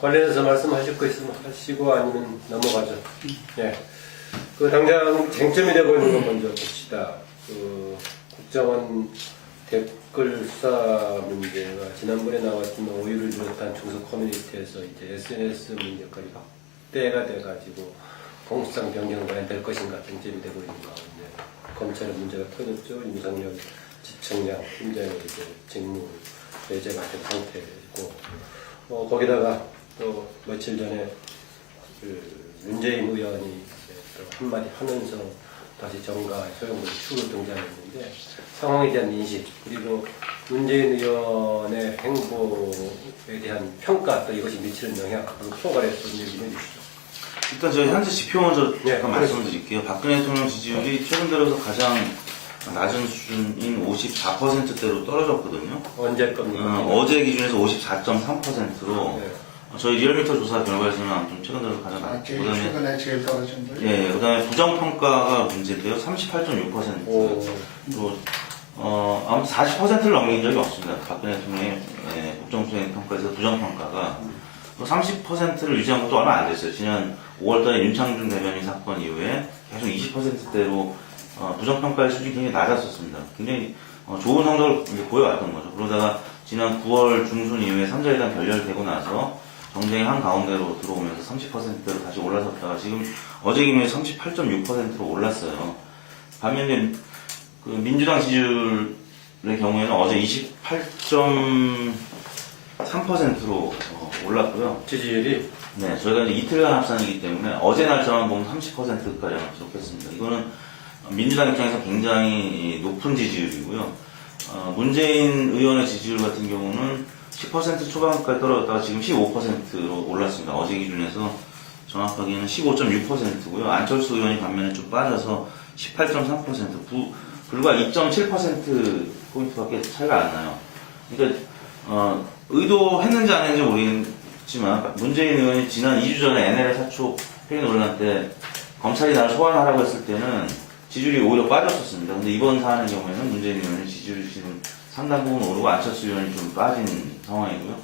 관련해서 말씀하실 거 있으면 하시고 아니면 넘어가죠. 예. 그 당장 쟁점이 되고 있는 건 먼저 봅시다. 그 국정원 댓글 수사 문제가 지난번에 나왔던 오유를 비롯한 중소 커뮤니티에서 이제 SNS 문제까지 확대가 돼가지고 공수상 변경 관련될 것인가 쟁점이 되고 있는 가운데 검찰의 문제가 터졌죠. 윤석열 지청장 팀장의 이제 직무 배제가 된 상태고 거기다가 또 며칠 전에 그 문재인 의원이 또 한마디 하면서 다시 정가 소용돌이 축으로 등장했는데 상황에 대한 인식 그리고 문재인 의원의 행보에 대한 평가 또 이것이 미치는 영향 그리고 포괄해서 좀 얘기해 주시죠. 일단 저희 현재 지표 먼저 잠깐 네, 말씀드릴게요. 박근혜 대통령 지지율이 최근 들어서 가장 낮은 수준인 54%대로 떨어졌거든요. 언제 겁니까? 어제 기준에서 54.3%로 네. 저희 리얼미터 조사 결과에서는 아무튼 최근 들어서 가장 낮고 그다음에 최근에 제일 떨어진 거예요? 예, 그다음에 부정평가가 문제인데요. 38.6%. 또 아무튼 40%를 넘긴 적이 없습니다. 박근혜 대통령의 국정수행 평가에서 부정평가가 또 30%를 유지한 것도 얼마 안 됐어요. 지난 5월달에 윤창중 대변인 사건 이후에 계속 20%대로 부정평가의 수준이 굉장히 낮았었습니다. 굉장히 좋은 성적을 이제 보여왔던 거죠. 그러다가 지난 9월 중순 이후에 3자회담 결렬되고 나서 정쟁이 한가운데로 들어오면서 30%대로 다시 올라섰다가 지금 어제 기준에 38.6%로 올랐어요. 반면에 그 민주당 지지율의 경우에는 어제 28.3%로 올랐고요. 지지율이 네, 저희가 이제 이틀간 합산이기 때문에 어제 날짜만 보면 30%까지 기록했습니다. 이거는 민주당 입장에서 굉장히 높은 지지율이고요. 문재인 의원의 지지율 같은 경우는 10% 초반까지 떨어졌다가 지금 15%로 올랐습니다. 어제 기준에서 정확하게는 15.6%고요. 안철수 의원이 반면에 좀 빠져서 18.3%, 불과 2.7%포인트밖에 차이가 안 나요. 그러니까 의도했는지 안 했는지 모르겠지만 문재인 의원이 지난 2주 전에 NLL 사초 폐기 논란 때 검찰이 나를 소환하라고 했을 때는 지지율이 오히려 빠졌었습니다. 근데 이번 사안의 경우에는 문재인 의원의 지지율이 지금 상당 부분 오르고 안철수 의원이 좀 빠진 상황이고요.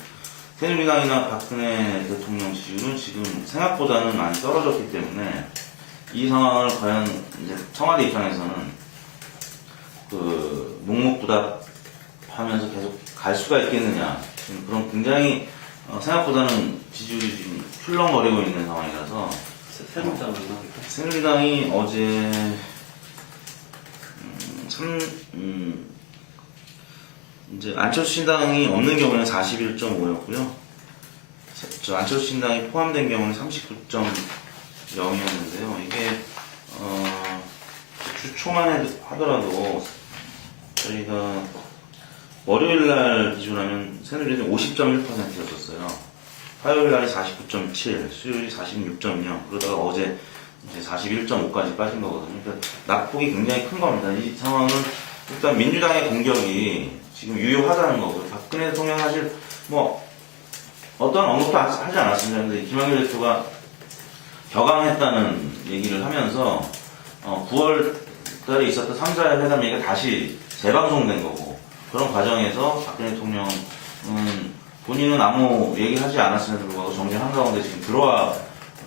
새누리당이나 박근혜 대통령 지지율은 지금 생각보다는 많이 떨어졌기 때문에 이 상황을 과연 이제 청와대 입장에서는 그 묵묵부답하면서 계속 갈 수가 있겠느냐 그런 굉장히 생각보다는 지지율이 지금 훌렁거리고 있는 상황이라서 새누리당이 어제 이제 안철수 신당이 없는 경우는 41.5였고요. 안철수 신당이 포함된 경우는 39.0이었는데요. 이게 주 초만 하더라도 저희가 월요일날 기준하면 새누리당이 50.1%였었어요. 화요일날이 49.7, 수요일이 46.0, 그러다가 어제 이제 41.5까지 빠진 거거든요. 그러니까 낙폭이 굉장히 큰 겁니다. 이 상황은 일단 민주당의 공격이 지금 유효하다는 거고요. 박근혜 대통령 사실 뭐 어떤 언급도 하지 않았습니다. 근데 김한길 대표가 격앙했다는 얘기를 하면서 9월 달에 있었던 3자 회담 얘기가 다시 재방송된 거고 그런 과정에서 박근혜 대통령은 본인은 아무 얘기하지 않았음에도 불구하고 정쟁 한가운데 지금 들어와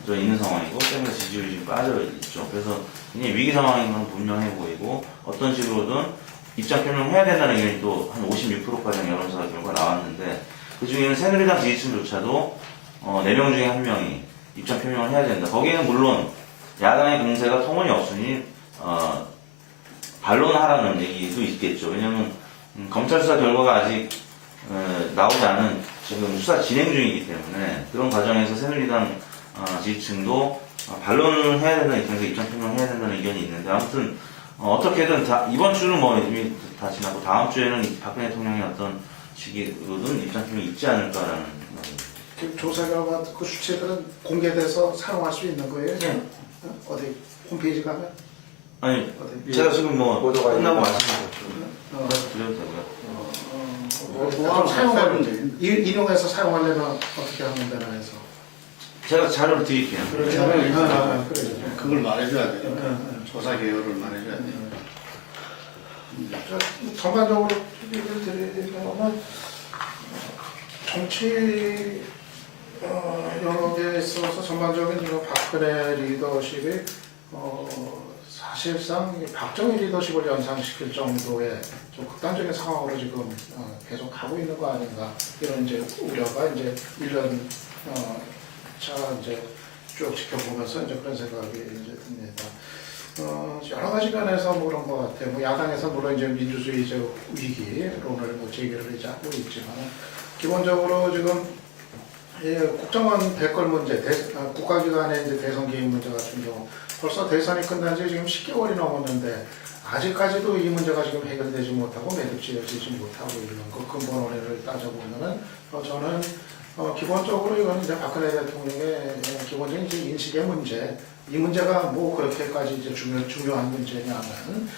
있는 상황이고 때문에 지지율이 지금 빠져 있죠. 그래서 굉장히 위기 상황인 건 분명해 보이고 어떤 식으로든 입장 표명해야 된다는 의견이 또 한 56%가량 여론조사 결과 나왔는데 그 중에는 새누리당 지지층조차도 4명 중에 1명이 입장 표명을 해야 된다. 거기에는 물론 야당의 공세가 터무니없으니 반론하라는 얘기도 있겠죠. 왜냐하면 검찰 수사 결과가 아직 나오지 않은 지금 수사 진행 중이기 때문에 그런 과정에서 새누리당 지지층도 반론을 해야 된다는 입장에서 입장 표명을 해야 된다는 의견이 있는데 아무튼 어떻게든 이번 주는 뭐 이미 다 지났고 다음 주에는 박근혜 대통령의 어떤 시기로든 입장 표명이 있지 않을까라는 그 조사 결과 그 수치들은 공개돼서 사용할 수 있는 거예요? 네. 어디 홈페이지 가면? 아니 어디? 제가 지금 뭐 보도가 끝나고 있는 말씀드려도 되고요. 뭐 사용하면 인용해서 사용하려면 어떻게 하면 되나 해서. 제가 자료를 드릴게요. 그러면 그걸 말해줘야 돼요. 조사 개요를 말해줘야 돼요. 전반적으로 얘기를 드리자면 정치 있어서 전반적인 지금 박근혜 리더십이 사실상 이 박정희 리더십을 연상시킬 정도의 좀 극단적인 상황으로 지금 계속 가고 있는 거 아닌가 이런 이제 우려가 이제 1년 차 이제 쭉 지켜보면서 이제 그런 생각이 이제 듭니다. 여러 가지 면에서 뭐 그런 것 같아요. 뭐 야당에서 물론 이제 민주주의적 위기론을 뭐 제기를 이제 하고 있지만 기본적으로 지금 국정원 대권 문제, 국가기관의 이제 대선 개입 문제 같은 경우 벌써 대선이 끝난 지 지금 10개월이 넘었는데 아직까지도 이 문제가 지금 해결되지 못하고 매듭지어지지 못하고 있는 그 근본 원인을 따져보면은 저는 기본적으로 이건 이제 박근혜 대통령의 기본적인 이제 인식의 문제, 이 문제가 뭐 그렇게까지 이제 중요한 문제냐면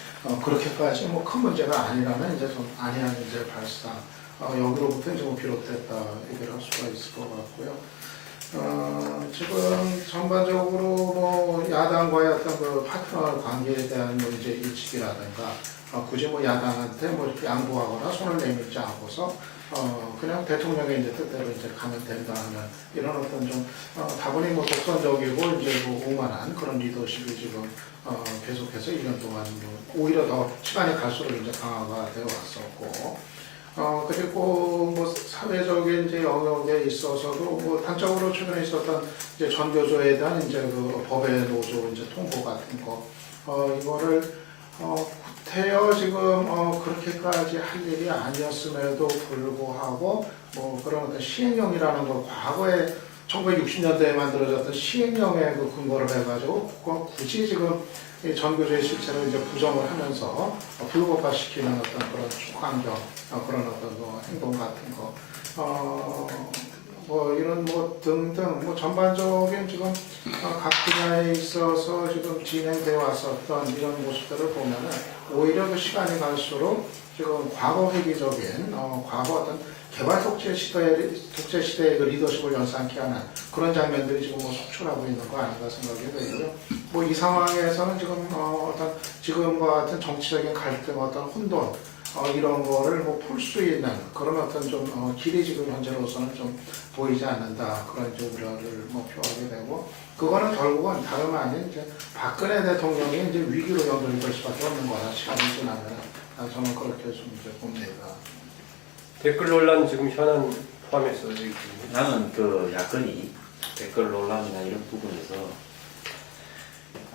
그렇게까지 뭐 큰 문제가 아니라는 이제 좀 아니한 이제 발상 여기로부터 이제 뭐 비롯됐다 얘기를 할 수가 있을 것 같고요. 지금 전반적으로 뭐 야당과의 어떤 그 파트너 관계에 대한 뭐 이제 일치라든가 굳이 뭐 야당한테 뭐 이렇게 양보하거나 손을 내밀지 않고서 그냥 대통령의 이제 뜻대로 이제 가면 된다 하는 이런 어떤 좀 다분히 뭐 독선적이고 이제 뭐 오만한 그런 리더십이 지금 계속해서 2년 동안 뭐 오히려 더 시간이 갈수록 이제 강화가 되어 왔었고. 그리고 뭐 사회적인 이제 영역에 있어서도 뭐 단적으로 최근에 있었던 이제 전교조에 대한 이제 그 법의 노조 이제 통보 같은 거 이거를 구태여 지금 그렇게까지 할 일이 아니었음에도 불구하고 뭐 그런 어떤 시행령이라는 걸 과거에 1960년대에 만들어졌던 시행령에 그 근거를 해가지고 굳이 지금 이 전교조의 실체를 이제 부정을 하면서 불법화시키는 어떤 그런 환경, 그런 어떤 뭐 행동 같은 거, 뭐 이런 뭐 등등 뭐 전반적인 지금 각 분야에 있어서 지금 진행되어 왔었던 이런 모습들을 보면은 오히려 그 시간이 갈수록 지금 과거 회귀적인 과거 어떤 개발 독재 시대의 그 리더십을 연상케 하는 그런 장면들이 지금 뭐 속출하고 있는 거 아닌가 생각이 되고요. 뭐 이 상황에서는 지금 어떤 지금과 같은 정치적인 갈등, 어떤 혼돈 이런 거를 뭐 풀 수 있는 그런 어떤 좀 길이 지금 현재로서는 좀 보이지 않는다 그런 이제 우려를 뭐 표하게 되고 그거는 결국은 다름 아닌 이제 박근혜 대통령이 이제 위기로 연결될 수밖에 없는 거다 시간이 지나면 저는 그렇게 좀 이제 봅니다. 댓글 논란 지금 현안 포함해서 얘기 좀 나는 그 야권이 댓글 논란이나 이런 부분에서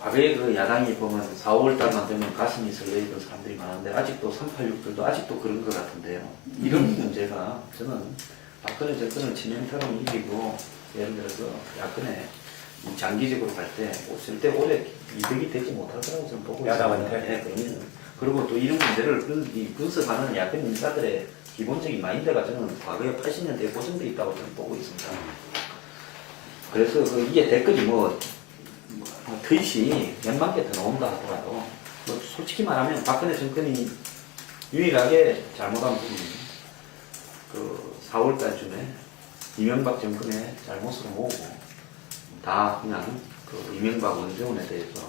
과거에 그 야당이 보면 4월달만 되면 가슴이 설레이던 사람들이 많은데 아직도 386들도 아직도 그런 것 같은데요. 이런 문제가 저는 박근혜 정권을 치명타로 이기고 예를 들어서 야권에 장기적으로 갈 때 절대 오래 이득이 되지 못할 거라고 저는 보고 있습니다. 야당한테? 네, 그러면 그리고 또 이런 문제를 분석하는 야권 인사들의 기본적인 마인드가 저는 과거에 80년대에 고정되어 있다고 저는 보고 있습니다. 그래서 이게 댓글이 뭐 트윗이 몇만 개 더 나온다 하더라도 뭐 솔직히 말하면 박근혜 정권이 유일하게 잘못한 부분이 그 4월달쯤에 이명박 정권의 잘못으로 모으고 다 그냥 그 이명박 원정원에 대해서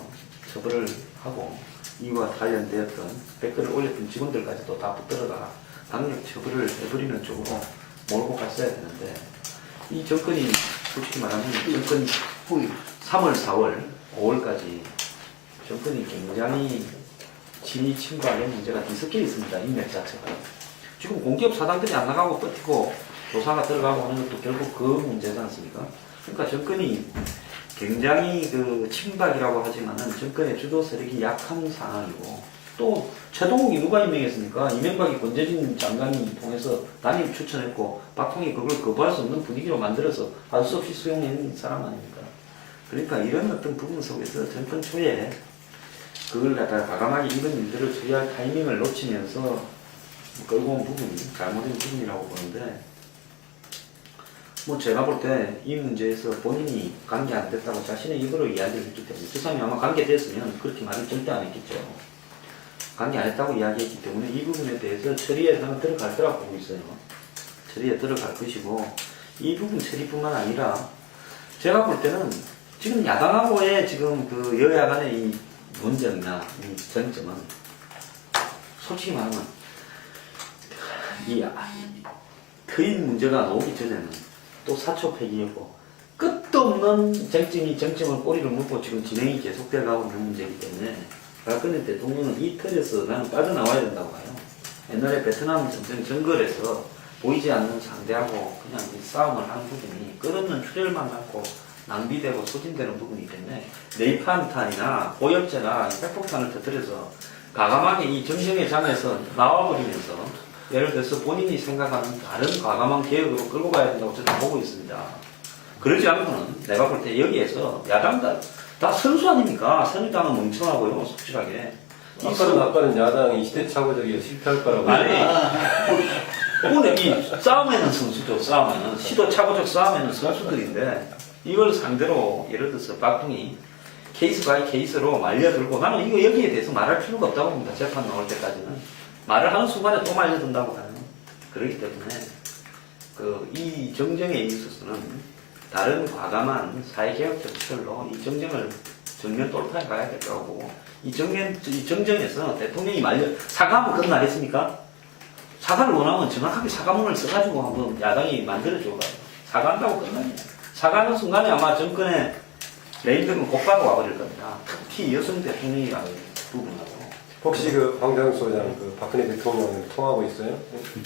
처벌을 하고 이와 관련되었던 댓글을 올렸던 직원들까지도 다 붙들어가 강력 처벌을 해버리는 쪽으로 몰고 갔어야 되는데 이 정권이 솔직히 말하면 정권이 3월, 4월, 5월까지 정권이 굉장히 진위 침범의 문제가 뒤섞여 있습니다. 인맥 자체가. 지금 공기업 사장들이 안 나가고 버티고 조사가 들어가고 하는 것도 결국 그 문제지 않습니까? 그러니까 정권이 굉장히 그 친박이라고 하지만은 정권의 주도 세력이 약한 상황이고 또 최동욱이 누가 임명했습니까? 이명박이 권재진 장관이 통해서 단임 추천했고 박통이 그걸 거부할 수 없는 분위기로 만들어서 할 수 없이 수용한 사람 아닙니까? 그러니까 이런 어떤 부분 속에서 정권 초에 그걸 갖다가 과감하게 이런 일들을 처리할 타이밍을 놓치면서 끌고 온 부분이 잘못된 부분이라고 보는데 뭐 제가 볼 때 이 문제에서 본인이 관계 안 됐다고 자신의 입으로 이야기를 했기 때문에 저 사람이 아마 관계됐으면 그렇게 말을 절대 안 했겠죠. 관계 안 했다고 이야기했기 때문에 이 부분에 대해서 처리에 들어갈 거라고 보고 있어요. 처리에 들어갈 것이고 이 부분 처리뿐만 아니라 제가 볼 때는 지금 야당하고의 지금 그 여야 간의 이 논쟁이나 이 전점은 솔직히 말하면 이 트윈 문제가 나오기 전에는 또 사초 폐기였고 끝도 끝도 없는 쟁점이 정점을 꼬리를 묶고 지금 진행이 계속되어 가고 있는 문제이기 때문에 박근혜 대통령은 이 틀에서 나는 빠져나와야 된다고 봐요. 옛날에 베트남 전쟁 정글에서 보이지 않는 상대하고 그냥 이 싸움을 하는 부분이 끝없는 출혈만 갖고 낭비되고 소진되는 부분이기 때문에 네이팜탄이나 고엽제나 핵폭탄을 터뜨려서 과감하게 이 정쟁의 장에서 나와버리면서 예를 들어서 본인이 생각하는 다른 과감한 개혁으로 끌고 가야 된다고 저는 보고 있습니다. 그러지 않고는 내가 볼 때 여기에서 야당 다 선수 아닙니까? 선의당은 멍청하고요, 솔직하게. 아까는 야당이 시대착오적이어 실패할 거라고. 아니, 오늘 이 싸움에는 선수죠, 싸움에는. 시도착오적 싸움에는 선수들인데, 이걸 상대로, 예를 들어서 박통이 케이스 바이 케이스로 말려들고, 나는 이거 여기에 대해서 말할 필요가 없다고 봅니다. 재판 나올 때까지는. 말을 하는 순간에 또 말려든다고 봐요. 그렇기 때문에, 이 정쟁에 있어서는 다른 과감한 사회개혁 정책로 이 정쟁을 정면 돌파해 가야 될 거고, 이 정쟁에서 대통령이 사과하면 끝나겠습니까? 사과를 원하면 정확하게 사과문을 써가지고 한번 야당이 만들어줘 봐요. 사과한다고 끝나냐. 사과하는 순간에 아마 정권의 레임덕은 곧바로 와버릴 겁니다. 특히 여성 대통령이라는 부분하고. 혹시 황장수 소장 박근혜 대통령을 통하고 있어요?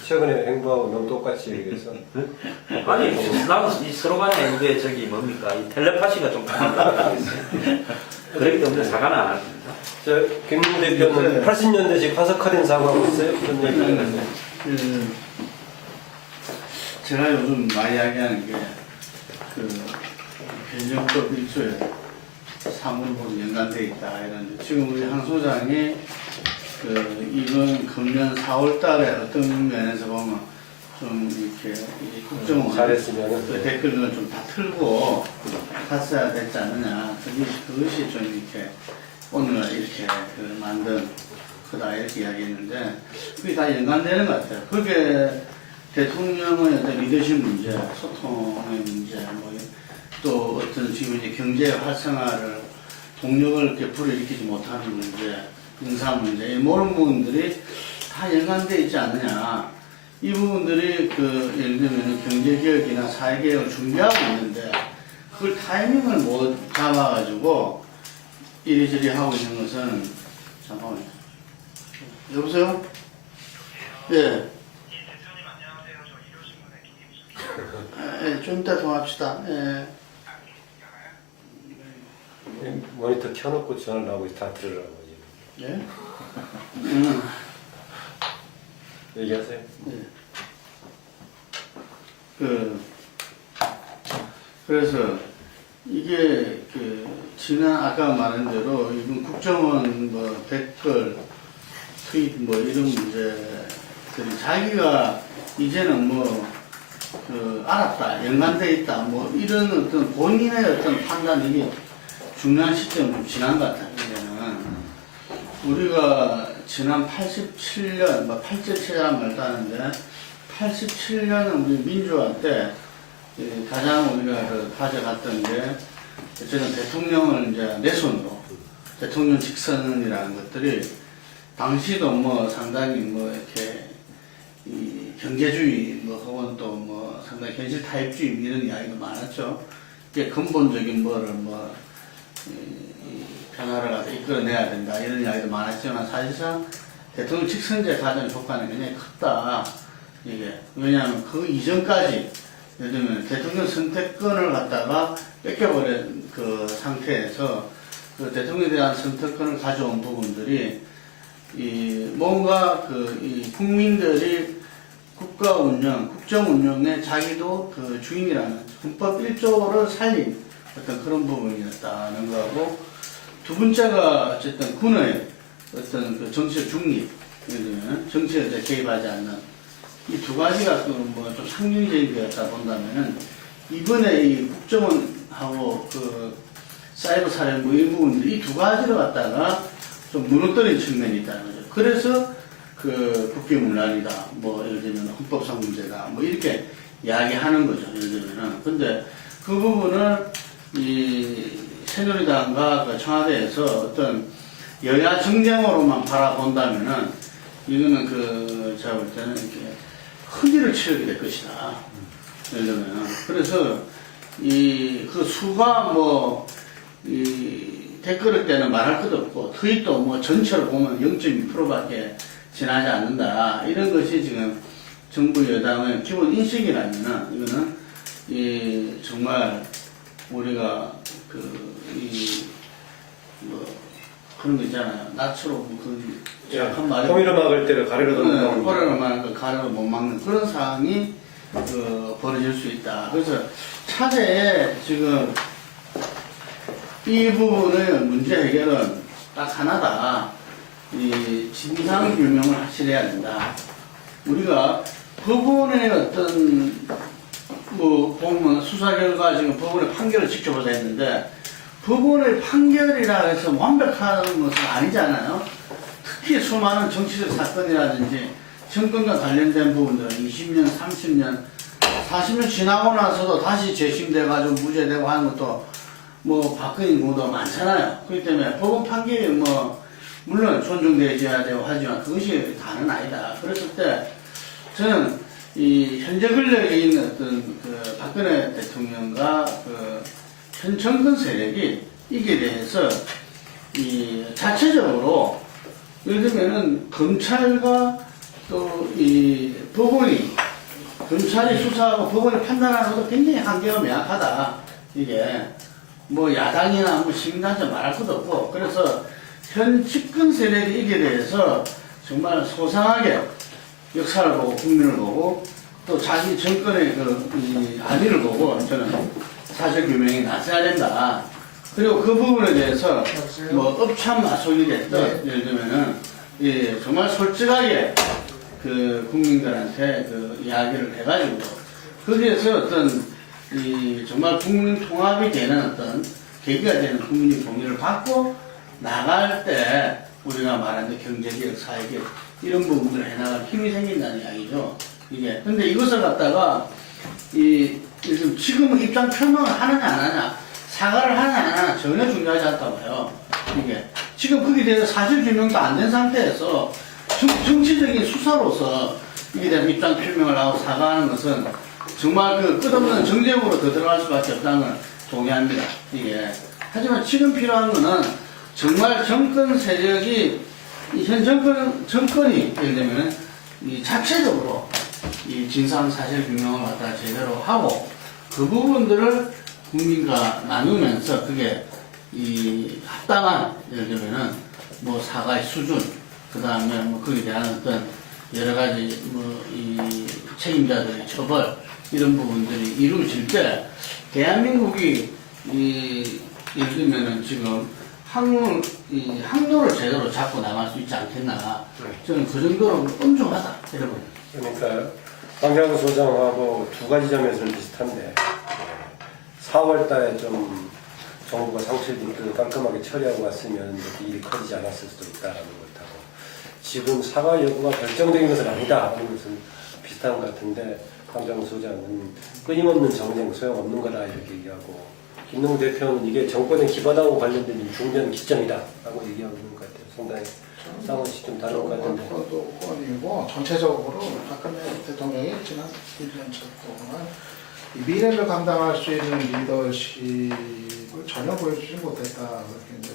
최근에 행보하고 너무 똑같이 얘기해서. 아니, 나는 이 서로 간에 이게 뭡니까? 이 텔레파시가 좀 강하다고 있어요. 그렇기 때문에 사과는 안 합니다. 김 대표는 80년대식 화석화된 사고하고 있어요? 그런 얘기를 제가 요즘 많이 이야기하는 게 변경법 1조에 사물보도 연관돼 있다 이런데 지금 우리 한 소장이 이번 금년 4월달에 어떤 면에서 보면 좀 이렇게 국정원 잘했으면 댓글을 좀 다 틀고 갔어야 됐지 않느냐. 그것이 좀 이렇게 오늘 이렇게 만든 거다 이렇게 이야기했는데 그게 다 연관되는 것 같아요. 그게 대통령의 어떤 리더십 문제, 소통의 문제, 또 어떤 지금 이제 경제 활성화를 동력을 이렇게 불어일으키지 못하는 문제, 인사 문제, 이 모든 부분들이 다 연관되어 있지 않느냐. 이 부분들이 예를 들면 경제개혁이나 사회개혁을 준비하고 있는데 그걸 타이밍을 못 잡아가지고 이리저리 하고 있는 것은 잠깐만요. 여보세요? 예. 좀 이따 통화합시다. 예. 모니터 켜놓고 전화를 하고 다 들으라고 지금. 예? 얘기하세요. 예. 그래서 이게 지난 아까 말한 대로 이번 국정원 댓글 트윗 이런 문제들이 자기가 이제는 알았다 연관돼 있다 이런 어떤 본인의 어떤 판단 이게 중요한 시점 좀 지난 것 같아요. 이제는 우리가 지난 87년 87세라는 말도 하는데 87년은 우리 민주화 때 가장 우리가 가져갔던 게 어쨌든 대통령을 이제 내 손으로 대통령 직선이라는 것들이 당시도 상당히 이렇게 이 경제주의 혹은 또 상당히 현실 타입주의 이런 이야기도 많았죠. 이게 근본적인 변화를 가서 이끌어내야 된다 이런 이야기도 많았지만 사실상 대통령 직선제 가정 효과는 굉장히 컸다. 이게 왜냐하면 그 이전까지 예를 들면 대통령 선택권을 갖다가 뺏겨버린 상태에서 대통령에 대한 선택권을 가져온 부분들이 뭔가 이 국민들이 국가 운영, 국정 운영에 자기도 주인이라는 헌법 1조를 살린 어떤 그런 부분이었다는 거하고 두 번째가 어쨌든 군의 어떤 정치적 중립, 정치에 개입하지 않는 이 두 가지가 좀 상징적인 거였다 본다면은 이번에 이 국정원하고 사이버 살인 이 부분들이 이 두 가지를 갖다가 좀 무너뜨린 측면이 있다는 거죠. 그래서 국기문란이다, 예를 들면 헌법상 문제다, 이렇게 이야기하는 거죠. 예를 들면은. 근데 그 부분을 이 새누리당과 청와대에서 어떤 여야 정쟁으로만 바라본다면은 이거는 제가 볼 때는 이렇게 허기를 치르게 될 것이다. 예를 들면. 그래서 이 그 수가 뭐, 댓글을 때는 말할 것도 없고, 트윗도 뭐 전체를 보면 0.2%밖에 지나지 않는다. 이런 것이 지금 정부 여당의 기본 인식이라면은, 이거는, 정말 우리가 뭐, 그런 거 있잖아요. 나처럼 약한 말이. 호미로 막을 때를 가래로 도는 호미로 막을 때 가래로 못 막는 그런 상황이 벌어질 수 있다. 그래서 차제에 지금 이 부분의 문제 해결은 딱 하나다. 이 진상 규명을 확실해야 된다. 우리가 법원의 어떤 뭐 보면 수사 결과 지금 법원의 판결을 지켜보자 했는데 법원의 판결이라 해서 완벽한 것은 아니잖아요. 특히 수많은 정치적 사건이라든지 정권과 관련된 부분들은 20년, 30년, 40년 지나고 나서도 다시 재심돼가지고 무죄되고 하는 것도 뭐 박근혜 경우도 많잖아요. 그렇기 때문에 법원 판결이 뭐 물론 존중되어야 되고 하지만 그것이 다는 아니다. 그랬을 때 저는 이 현재 권력에 있는 어떤 그 박근혜 대통령과 그 현 정권 세력이 이게 대해서 이 자체적으로 예를 들면은 검찰과 또 이 법원이 검찰이 수사하고 법원이 판단하는 것도 굉장히 한계가 명확하다. 이게 뭐 야당이나 뭐 시민단체 말할 것도 없고 그래서 현 집권 세력이 이게 대해서 정말 소상하게 역사를 보고 국민을 보고 또 자기 정권의 이 안위를 보고 저는 사실 규명이 나서야 된다. 그리고 그 부분에 대해서 뭐 업참 마속이 됐든 예를 들면은 정말 솔직하게 그 국민들한테 그 이야기를 해가지고 거기에서 어떤 이 정말 국민 통합이 되는 어떤 계기가 되는 국민의 동의를 받고 나갈 때 우리가 말하는 경제개혁, 사회개혁 이런 부분들을 해나갈 힘이 생긴다는 이야기죠. 이게 근데 이것을 갖다가 지금은 입장 표명을 하느냐 안 하냐 사과를 하느냐 안 하냐 전혀 중요하지 않다고 봐요. 이게 지금 거기에 대해서 사실 규명도 안 된 상태에서 정치적인 수사로서 이게 대한 입장 표명을 하고 사과하는 것은 정말 그 끝없는 정쟁으로 더 들어갈 수밖에 없다는 걸 동의합니다. 이게 하지만 지금 필요한 거는 정말 정권 세력이 현 정권이 예를 들면 이 자체적으로 이 진상 사실 규명을 갖다 제대로 하고 그 부분들을 국민과 나누면서 그게 이 합당한 예를 들면은 뭐 사과의 수준 그 다음에 뭐 거기에 대한 어떤 여러 가지 뭐 이 책임자들의 처벌 이런 부분들이 이루어질 때 대한민국이 예를 들면은 지금 항로를 제대로 잡고 나갈 수 있지 않겠나. 저는 그 정도로 엄중하다, 여러분. 그러니까 황교안 소장하고 두 가지 점에서는 비슷한데 4월 달에 좀 정부가 상실분들을 깔끔하게 처리하고 왔으면 이렇게 일이 커지지 않았을 수도 있다는 것하고 지금 사과 여부가 결정적인 것은 아니다 하는 것은 비슷한 것 같은데 황교안 소장은 끊임없는 정쟁 소용없는 거다 이렇게 얘기하고 김동훈 대표는 이게 정권의 기반하고 관련된 중요한 기점이다 라고 얘기하고 있는 것 같아요. 상당히 상황이 좀 다른 것 같은데. 그것도 권이고 전체적으로 박근혜 대통령이 지난 1년 동안 미래를 감당할 수 있는 리더십을 전혀 보여주지 못했다. 그렇게 이제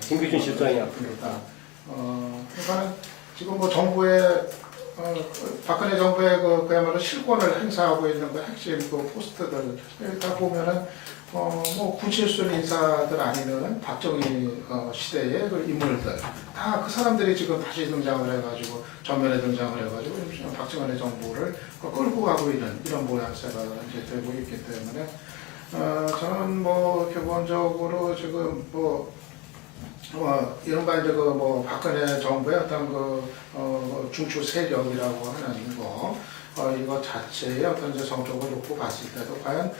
김규준 실장이 앞으로다. 그러니까 지금 뭐 정부의 박근혜 정부의 그야말로 실권을 행사하고 있는 그 핵심 그 포스트들 다 보면은 뭐 구칠순 인사들 아니면 박정희 시대의 그 인물들 다 그 사람들이 지금 다시 등장을 해가지고 전면에 등장을 해가지고 박정희 정부를 끌고 가고 있는 이런 모양새가 이제 되고 있기 때문에 저는 뭐 기본적으로 지금 뭐 이른바 이제 그 뭐 박근혜 정부의 어떤 그 중추 세력이라고 하는 거 이거 자체의 어떤 이제 성적을 놓고 봤을 때도 과연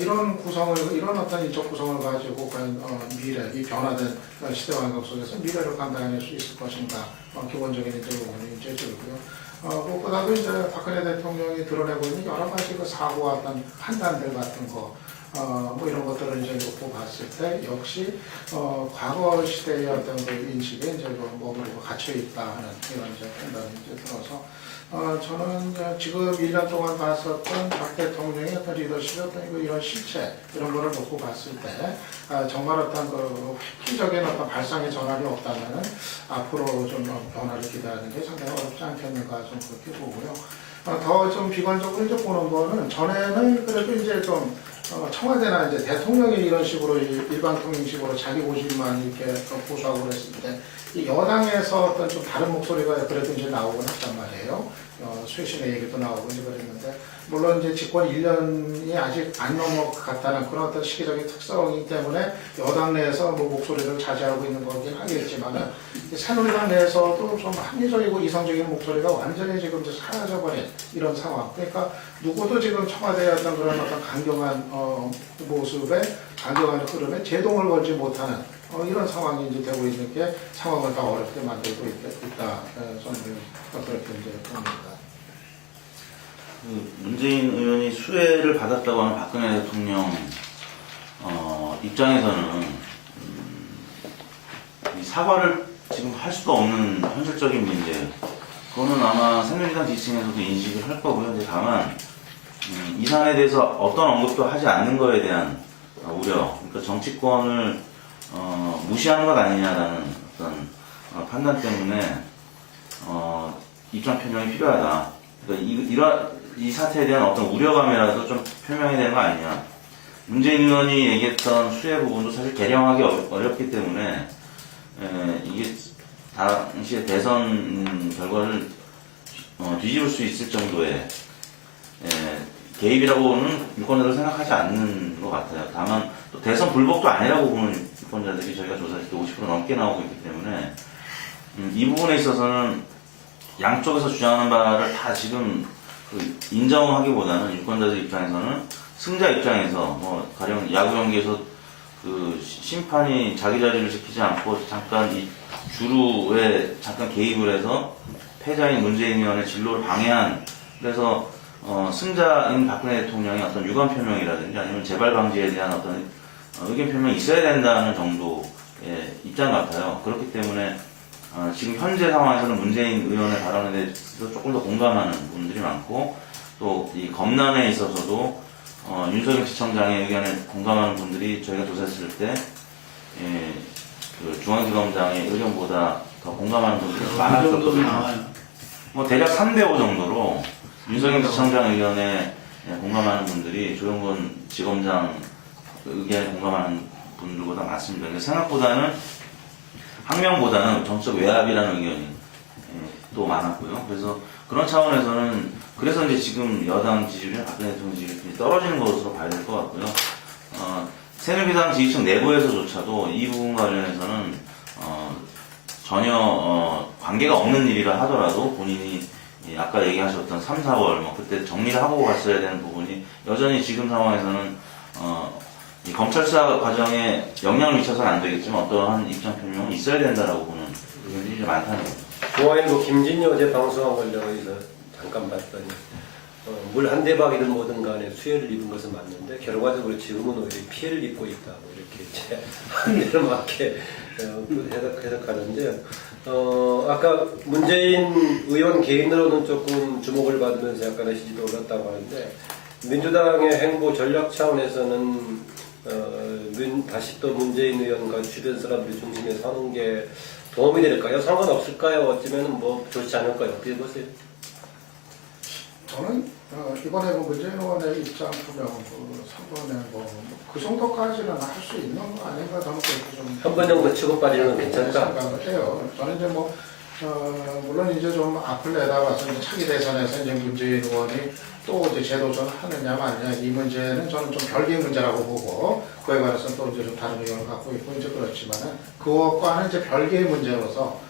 이런 구성을 이런 어떤 인적 구성을 가지고 과연 미래 이 변화된 시대 환경 속에서 미래를 감당해낼 수 있을 것인가 기본적인 이제 부분이 이제 들고요. 무엇보다도 이제 박근혜 대통령이 드러내고 있는 여러 가지 그 사고와 어떤 판단들 같은 거 뭐 이런 것들을 이제 놓고 봤을 때 역시 과거 시대의 어떤 그 인식에 이제 머무르고 갇혀 있다 하는 이런 이제 판단이 이제 들어서 저는 이제 지금 1년 동안 봤었던 박 대통령의 어떤 리더십의 어떤 이런 실체 이런 거를 놓고 봤을 때 정말 어떤 그 획기적인 어떤 발상의 전환이 없다면은 앞으로 좀 변화를 기대하는 게 상당히 어렵지 않겠는가 좀 그렇게 보고요. 더 좀 비관적으로 이제 보는 거는 전에는 그래도 이제 좀 청와대나 이제 대통령이 이런 식으로 일반 통행식으로 자기 고집만 이렇게 고수하고 그랬을 때 이 여당에서 어떤 좀 다른 목소리가 그래도 이제 나오곤 했단 말이에요. 쇄신의 얘기도 나오고 이제 그랬는데 물론 이제 집권 1년이 아직 안 넘어갔다는 그런 어떤 시기적인 특성이기 때문에 여당 내에서 뭐 목소리를 자제하고 있는 거긴 하겠지만 새누리당 내에서도 좀 합리적이고 이성적인 목소리가 완전히 지금 이제 사라져버린 이런 상황. 그러니까 누구도 지금 청와대의 어떤 그런 어떤 강경한 모습에 강경한 흐름에 제동을 걸지 못하는 이런 상황이 이제 되고 있는 게 상황을 더 어렵게 만들고 있다. 저는 그렇게 이제 봅니다. 문재인 의원이 수혜를 받았다고 하는 박근혜 대통령 입장에서는 이 사과를 지금 할 수가 없는 현실적인 문제. 그거는 아마 새누리당 지지층에서도 인식을 할 거고요. 근데 다만 이 사안에 대해서 어떤 언급도 하지 않는 거에 대한 우려. 그러니까 정치권을 무시하는 것 아니냐라는 어떤 판단 때문에 입장 표명이 필요하다. 그러니까 이 사태에 대한 어떤 우려감이라도 좀 표명해야 되는 거 아니냐. 문재인 의원이 얘기했던 수혜 부분도 사실 개량하기 어렵기 때문에 이게 당시의 대선 결과를 뒤집을 수 있을 정도의 개입이라고는 유권자들 생각하지 않는 것 같아요. 다만 또 대선 불복도 아니라고 보는 유권자들이 저희가 조사했을 때 50% 넘게 나오고 있기 때문에 이 부분에 있어서는 양쪽에서 주장하는 바를 다 지금 인정하기보다는 유권자들 입장에서는 승자 입장에서 뭐 가령 야구 경기에서 그 심판이 자기 자리를 지키지 않고 잠깐 이 주루에 잠깐 개입을 해서 패자인 문재인 의원의 진로를 방해한 그래서 승자인 박근혜 대통령의 어떤 유감 표명이라든지 아니면 재발 방지에 대한 어떤 의견 표명이 있어야 된다는 정도의 입장 같아요. 그렇기 때문에 지금 현재 상황에서는 문재인 의원의 발언에 대해서 조금 더 공감하는 분들이 많고 또 이 검난에 있어서도 윤석열 지청장의 의견에 공감하는 분들이 저희가 조사했을 때 그 중앙지검장의 의견보다 더 공감하는 분들이 많았었거든요. 뭐 대략 3대5 정도로 윤석열 지청장 의견에 공감하는 분들이 조영건 지검장 의견에 공감하는 분들보다 많습니다. 근데 생각보다는 항명보다는 정치적 외압이라는 의견이 또 많았고요. 그래서 그런 차원에서는 그래서 이제 지금 여당 지지율이 박근혜 대통령 지지율이 떨어지는 것으로 봐야 될 것 같고요. 새누리당 지지층 내부에서조차도 이 부분 관련해서는 전혀 관계가 없는 일이라 하더라도 본인이 아까 얘기하셨던 3, 4월 뭐 그때 정리를 하고 갔어야 되는 부분이 여전히 지금 상황에서는 이 검찰 수사 과정에 영향을 미쳐서는 안 되겠지만 어떠한 입장 표명은 있어야 된다라고 보는 의견들이 많다는 거죠. 중앙일보 김진희 어제 방송한 걸 내가 여기서 잠깐 봤더니 물 한 대박이든 뭐든 간에 수혜를 입은 것은 맞는데 결과적으로 지금은 오히려 피해를 입고 있다 뭐 이렇게 이제 한 대로 맞게 해석하는데 아까 문재인 의원 개인으로는 조금 주목을 받으면서 약간의 지지도 올랐다고 하는데 민주당의 행보 전략 차원에서는 다시 또 문재인 의원과 주변 사람들 중심에서 하는 게 도움이 될까요? 상관없을까요? 어쩌면 뭐 좋지 않을까요? 어떻게 보세요? 저는 이번에 문재인 의원의 입장 표명 선거는 그 정도까지는 할 수 있는 거 아닌가 저는 그렇게 좀 한 번 정도 치고 빠지는 건 괜찮다. 생각을 해요. 저는 이제 물론 이제 좀 앞을 내다봐서 이제 차기 대선에서 이제 문재인 의원이 또 이제 재도전을 하느냐 마느냐 이 문제는 저는 좀 별개의 문제라고 보고 그에 관해서는 또 이제 좀 다른 의견을 갖고 있고 이제 그렇지만은 그것과는 이제 별개의 문제로서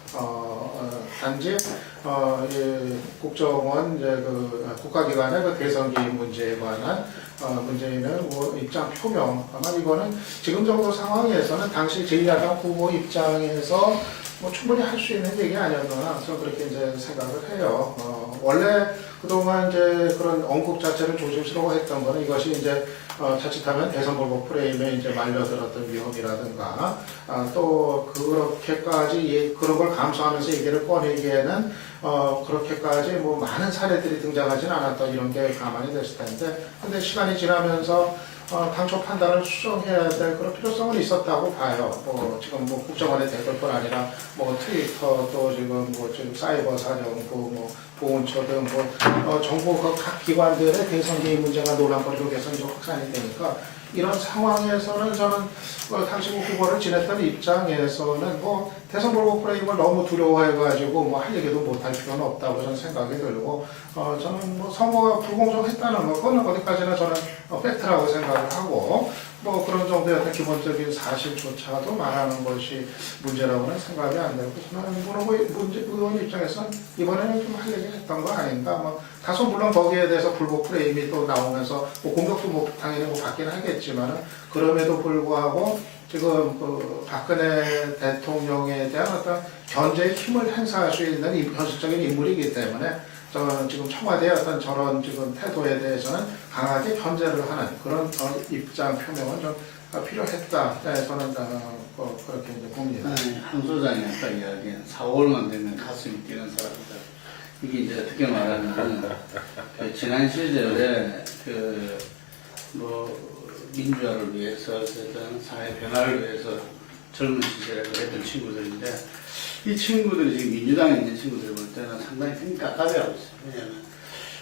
단지 국정원 이제 그 국가기관의 그 대선기 문제에 관한 문재인의 입장 표명 아마 이거는 지금 정도 상황에서는 당시 제1야당 후보 입장에서 충분히 할 수 있는 얘기 아니었나 저는 그렇게 이제 생각을 해요. 원래 그동안 이제 그런 언급 자체를 조심스러워했던 거는 이것이 이제 자칫하면 대선 불복 프레임에 이제 말려들었던 위험이라든가 또 그렇게까지 그런 걸 감수하면서 얘기를 꺼내기에는 그렇게까지 뭐 많은 사례들이 등장하지는 않았던 이런 게 가만히 됐을 텐데 근데 시간이 지나면서 당초 판단을 수정해야 될 그런 필요성은 있었다고 봐요. 뭐 지금 뭐 국정원의 대걸뿐 아니라 뭐 트위터 또 지금 뭐 지금 사이버 사정부 뭐 보훈처 등 뭐 정부 각 기관들의 대선 개입 문제가 논란거리로 계속 이제 확산이 되니까 이런 상황에서는 저는 당시 후보를 지냈던 입장에서는 뭐 대선 불복 프레임을 너무 두려워해가지고 뭐 할 얘기도 못할 필요는 없다고 저는 생각이 들고 저는 뭐 선거가 불공정했다는 거 그거는 어디까지나 저는 팩트라고 생각을 하고 뭐 그런 정도의 어떤 기본적인 사실조차도 말하는 것이 문제라고는 생각이 안 되고 저는 의원 입장에서는 이번에는 좀 할 얘기 했던 거 아닌가 뭐 다소 물론 거기에 대해서 불복 프레임이 또 나오면서 뭐 공격도 뭐 당연히 뭐 받긴 하겠지만 그럼에도 불구하고 지금 그 박근혜 대통령에 대한 어떤 견제의 힘을 행사할 수 있는 현실적인 인물이기 때문에 저는 지금 청와대의 어떤 저런 지금 태도에 대해서는 강하게 견제를 하는 그런 입장 표명은 좀 필요했다. 네, 저는 그렇게 이제 봅니다. 한 소장이 아까 이야기한 4월만 되면 가슴이 뛰는 사람이다. 이게 이제 어떻게 말하면 그 지난 시절에 뭐 민주화를 위해서 어떤 사회 변화를 위해서 젊은 시절에 그랬던 친구들인데 이 친구들이 지금 민주당에 있는 친구들 볼 때는 상당히 힘이 깝깝해하고 있어요. 왜냐하면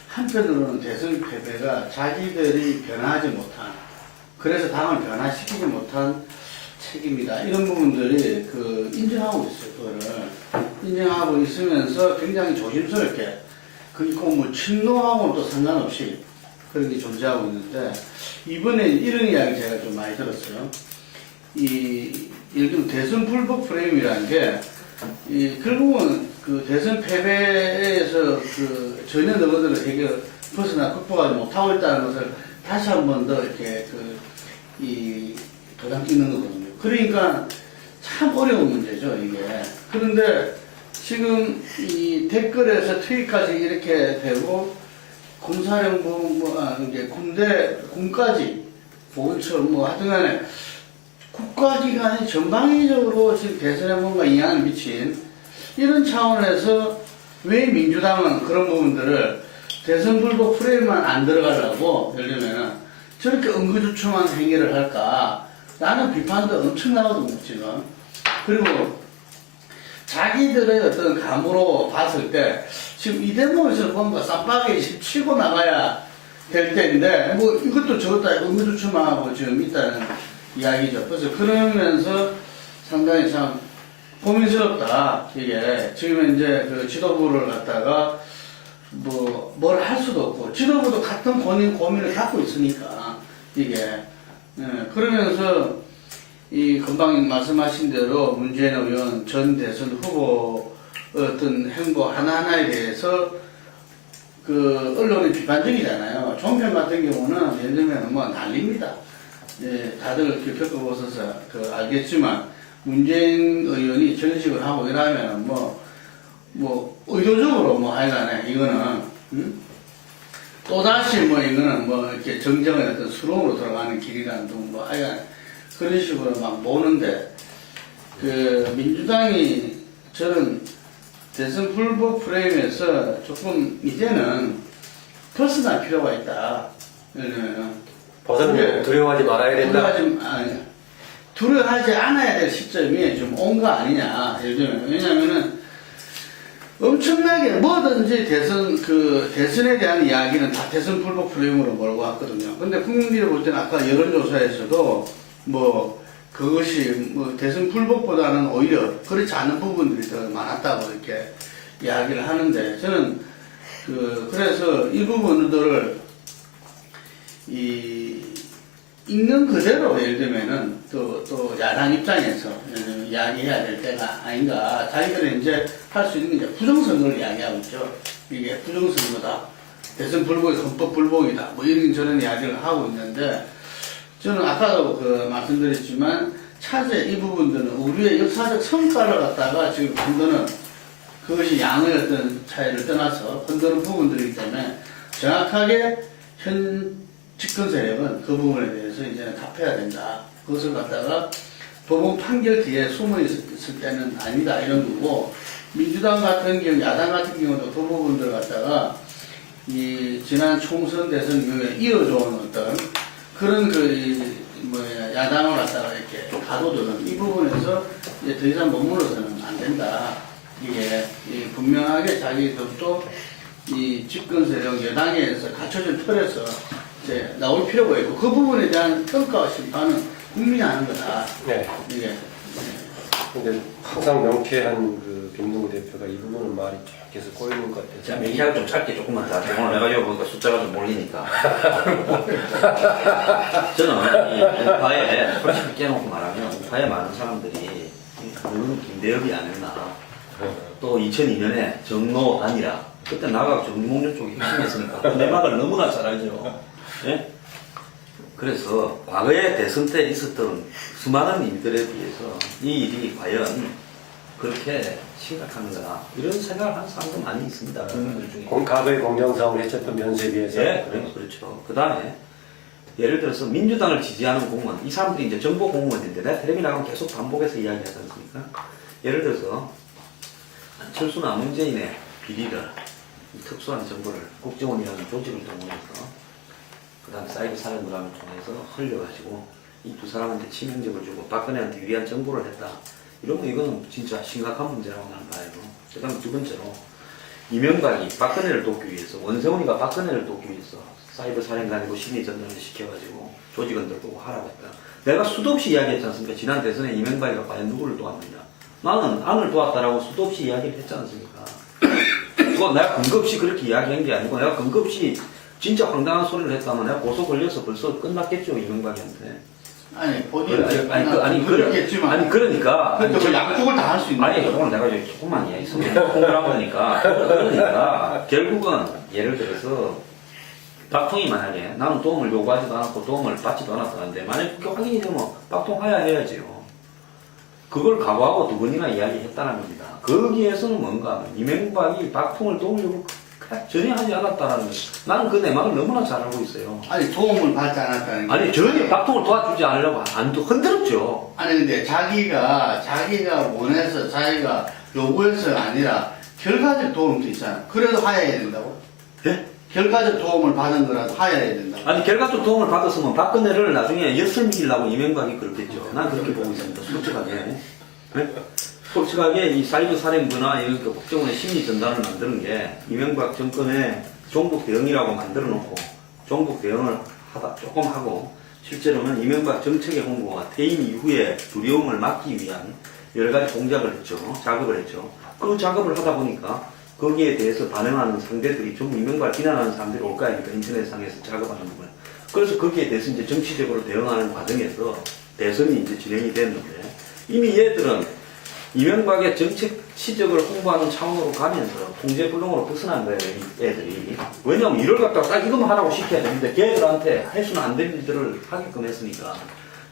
한편으로는 대선 패배가 자기들이 변화하지 못한 그래서 당을 변화시키지 못한 책임이다. 이런 부분들이 인정하고 있어요. 그거를 인정하고 있으면서 굉장히 조심스럽게 그리고 뭐 친노하고는 또 상관없이 그런 게 존재하고 있는데 이번에 이런 이야기 제가 좀 많이 들었어요. 예를 들면 대선 불복 프레임이라는 게 결국은 그 대선 패배에서 전혀 너희들을 벗어나 극복하지 못하고 있다는 것을 다시 한 번 더 이렇게 도장 찍는 거거든요. 그러니까 참 어려운 문제죠, 이게. 그런데 지금 이 댓글에서 트윗까지 이렇게 되고 군사령부 이제 군까지 보훈처 하여튼 간에 국가기관이 전방위적으로 지금 대선에 뭔가 영향을 미친 이런 차원에서 왜 민주당은 그런 부분들을 대선 불복 프레임만 안 들어가려고 예를 들면 저렇게 응급조처만 행위를 할까 라는 비판도 엄청나거든요 지금. 그리고 자기들의 어떤 감으로 봤을 때 지금 이 대목에서 뭔가 쌈박에 치고 나가야 될 때인데 뭐 이것도 저것도 응급조처만 하고 지금 있다는 이야기죠. 그래서 그러면서 상당히 참 고민스럽다. 이게 지금 이제 그 지도부를 갖다가 뭘 할 수도 없고 지도부도 같은 고민을 갖고 있으니까 이게 그러면서 이 금방 말씀하신 대로 문재인 의원 전 대선 후보 어떤 행보 하나하나에 대해서 언론이 비판적이잖아요. 종편 같은 경우는 예를 들면 뭐 난립니다. 다들 겪어보셔서 알겠지만 문재인 의원이 전식을 하고 이러면 의도적으로 하여간에 이거는 또다시 이거는 이렇게 정정의 어떤 수렁으로 들어가는 길이라는 등 하여간 그런 식으로 막 보는데 민주당이 저는 대선 불복 프레임에서 조금 이제는 벗어날 필요가 있다. 벗어나면 두려워하지 말아야 된다. 두려워하지 않아야 될 시점이 좀 온 거 아니냐. 예를 들면 왜냐면은 엄청나게 뭐든지 대선에 대한 이야기는 다 대선 불복 프레임으로 몰고 왔거든요. 근데 국민들이 볼 때는 아까 여론조사에서도 그것이 대선 불복보다는 오히려 그렇지 않은 부분들이 더 많았다고 이렇게 이야기를 하는데 저는 그래서 이 부분들을 있는 그대로 예를 들면은 또 야당 입장에서 이야기해야 될 때가 아닌가. 자기들은 이제 할 수 있는 게 부정선거를 이야기하고 있죠. 이게 부정선거다. 대선 불복이 헌법 불복이다. 이런 저런 이야기를 하고 있는데 저는 아까도 말씀드렸지만 차제 이 부분들은 우리의 역사적 성과를 갖다가 지금 흔드는 그것이 양의 어떤 차이를 떠나서 흔드는 부분들이기 때문에 정확하게 집권 세력은 그 부분에 대해서 이제는 답해야 된다. 그것을 갖다가 법원 판결 뒤에 숨어 있을 때는 아니다 이런 거고, 민주당 같은 경우, 야당 같은 경우도 그 부분들 갖다가 이 지난 총선 대선 이후에 이어져온 어떤 그런 야당을 갖다가 이렇게 가도들은 이 부분에서 이제 더 이상 머물러서는 안 된다. 이게 분명하게 자기들도 이 집권 세력 여당에서 갖춰진 틀에서 이제 나올 필요가 있고, 그 부분에 대한 평가와 심판은 국민이 하는 거다. 네. 이게 근데 항상 명쾌한 그 김동우 대표가 이 부분은 말이 좀 계속 꼬이는 것 자, 같아서. 얘기하고 좀 짧게 조금만 더 하세요. 오늘 내가 여기 보니까 숫자가 좀 몰리니까. 저는 이 우파에, 솔직히 깨놓고 말하면, 우파에 많은 사람들이, 너는 김대엽이 안 했나. 또 2002년에 정로 단일화. 그때 나가 정몽준 쪽이 핵심이었으니까. 내 말을 너무나 잘 알죠. 예? 그래서 과거에 대선 때 있었던 수많은 일들에 비해서 이 일이 과연 그렇게 심각한가 이런 생각을 하는 사람도 많이 있습니다. 국민들 중에. 과거의 공정성을 해쳤던 면세에 비해서. 예, 그렇죠. 그 다음에 예를 들어서 민주당을 지지하는 공무원, 이 사람들이 이제 정보 공무원인데 내가 텔레비 나가면 계속 반복해서 이야기하지 않습니까? 예를 들어서 안철수나 문재인의 비리를, 특수한 정보를 국정원이라는 조직을 동원해서 그 다음에 사이버 사령부라는 통해서 흘려가지고 이 두 사람한테 치명적을 주고 박근혜한테 유리한 정보를 했다. 이러면 이거는 진짜 심각한 문제라고 나는 봐요. 그 다음에 두 번째로 이명박이 박근혜를 돕기 위해서, 원세훈이가 박근혜를 돕기 위해서 사이버 사령관이고 심리 전달을 시켜가지고 조직원들 보고 하라고 했다. 내가 수도 없이 이야기했지 않습니까? 지난 대선에 이명박이가 과연 누구를 도왔느냐. 나는 안을 도왔다라고 수도 없이 이야기를 했지 않습니까? 그거 내가 근거 없이 그렇게 이야기한 게 아니고, 내가 근거 없이 진짜 황당한 소리를 했다면 내가 고소 걸려서 벌써 끝났겠죠, 이명박이한테. 아니 본인 그렇겠지만. 아니, 그러니까. 근데 그 양쪽을 다 할 수 있는. 아니, 오늘 내가 이제 조금만 이야기, 성공을 한 거니까. 그러니까, 결국은, 예를 들어서, 박통이 만약에 나는 도움을 요구하지도 않았고 도움을 받지도 않았다는데, 만약에 그렇게 확인이 되면 박통 하야 해야지요. 그걸 각오하고 두 번이나 이야기했다는 겁니다. 거기에서는 뭔가, 이명박이 박통을 도우려고 전혀 하지 않았다는 거예요. 나는 그 내막을 너무나 잘 알고 있어요. 아니 도움을 받지 않았다는 게. 아니, 전혀 박통을 도와주지 않으려고 흔들었죠. 아니 근데 자기가 원해서 자기가 요구해서가 아니라 결과적 도움도 있잖아. 그래도 하야해야 된다고? 예? 결과적 도움을 받은 거라도 하야해야 된다고? 아니, 결과적 도움을 받았으면 박근혜를 나중에 엿을미기려고 이명박이 그렇겠죠. 난 그렇게 보고 있습니다. 솔직하게. 네? 솔직하게 이 사이버 사령부나 이런 그 국정원의 심리 전단을 만드는 게 이명박 정권의 종북 대응이라고 만들어 놓고 종북 대응을 조금 하고, 실제로는 이명박 정책의 홍보와 퇴임 이후에 두려움을 막기 위한 여러 가지 공작을 했죠. 작업을 했죠. 그 작업을 하다 보니까 거기에 대해서 반응하는 상대들이 좀 이명박을 비난하는 사람들이 올 거 아닙니까? 인터넷상에서 작업하는 부분. 그래서 거기에 대해서 이제 정치적으로 대응하는 과정에서 대선이 이제 진행이 됐는데, 이미 얘들은 이명박의 정책 시적을 홍보하는 차원으로 가면서 통제불능으로 벗어난 거예요, 이 애들이. 왜냐면 이걸 갖다가 딱 이것만 하라고 시켜야 되는데 걔들한테 해서는 안 될 일들을 하게끔 했으니까.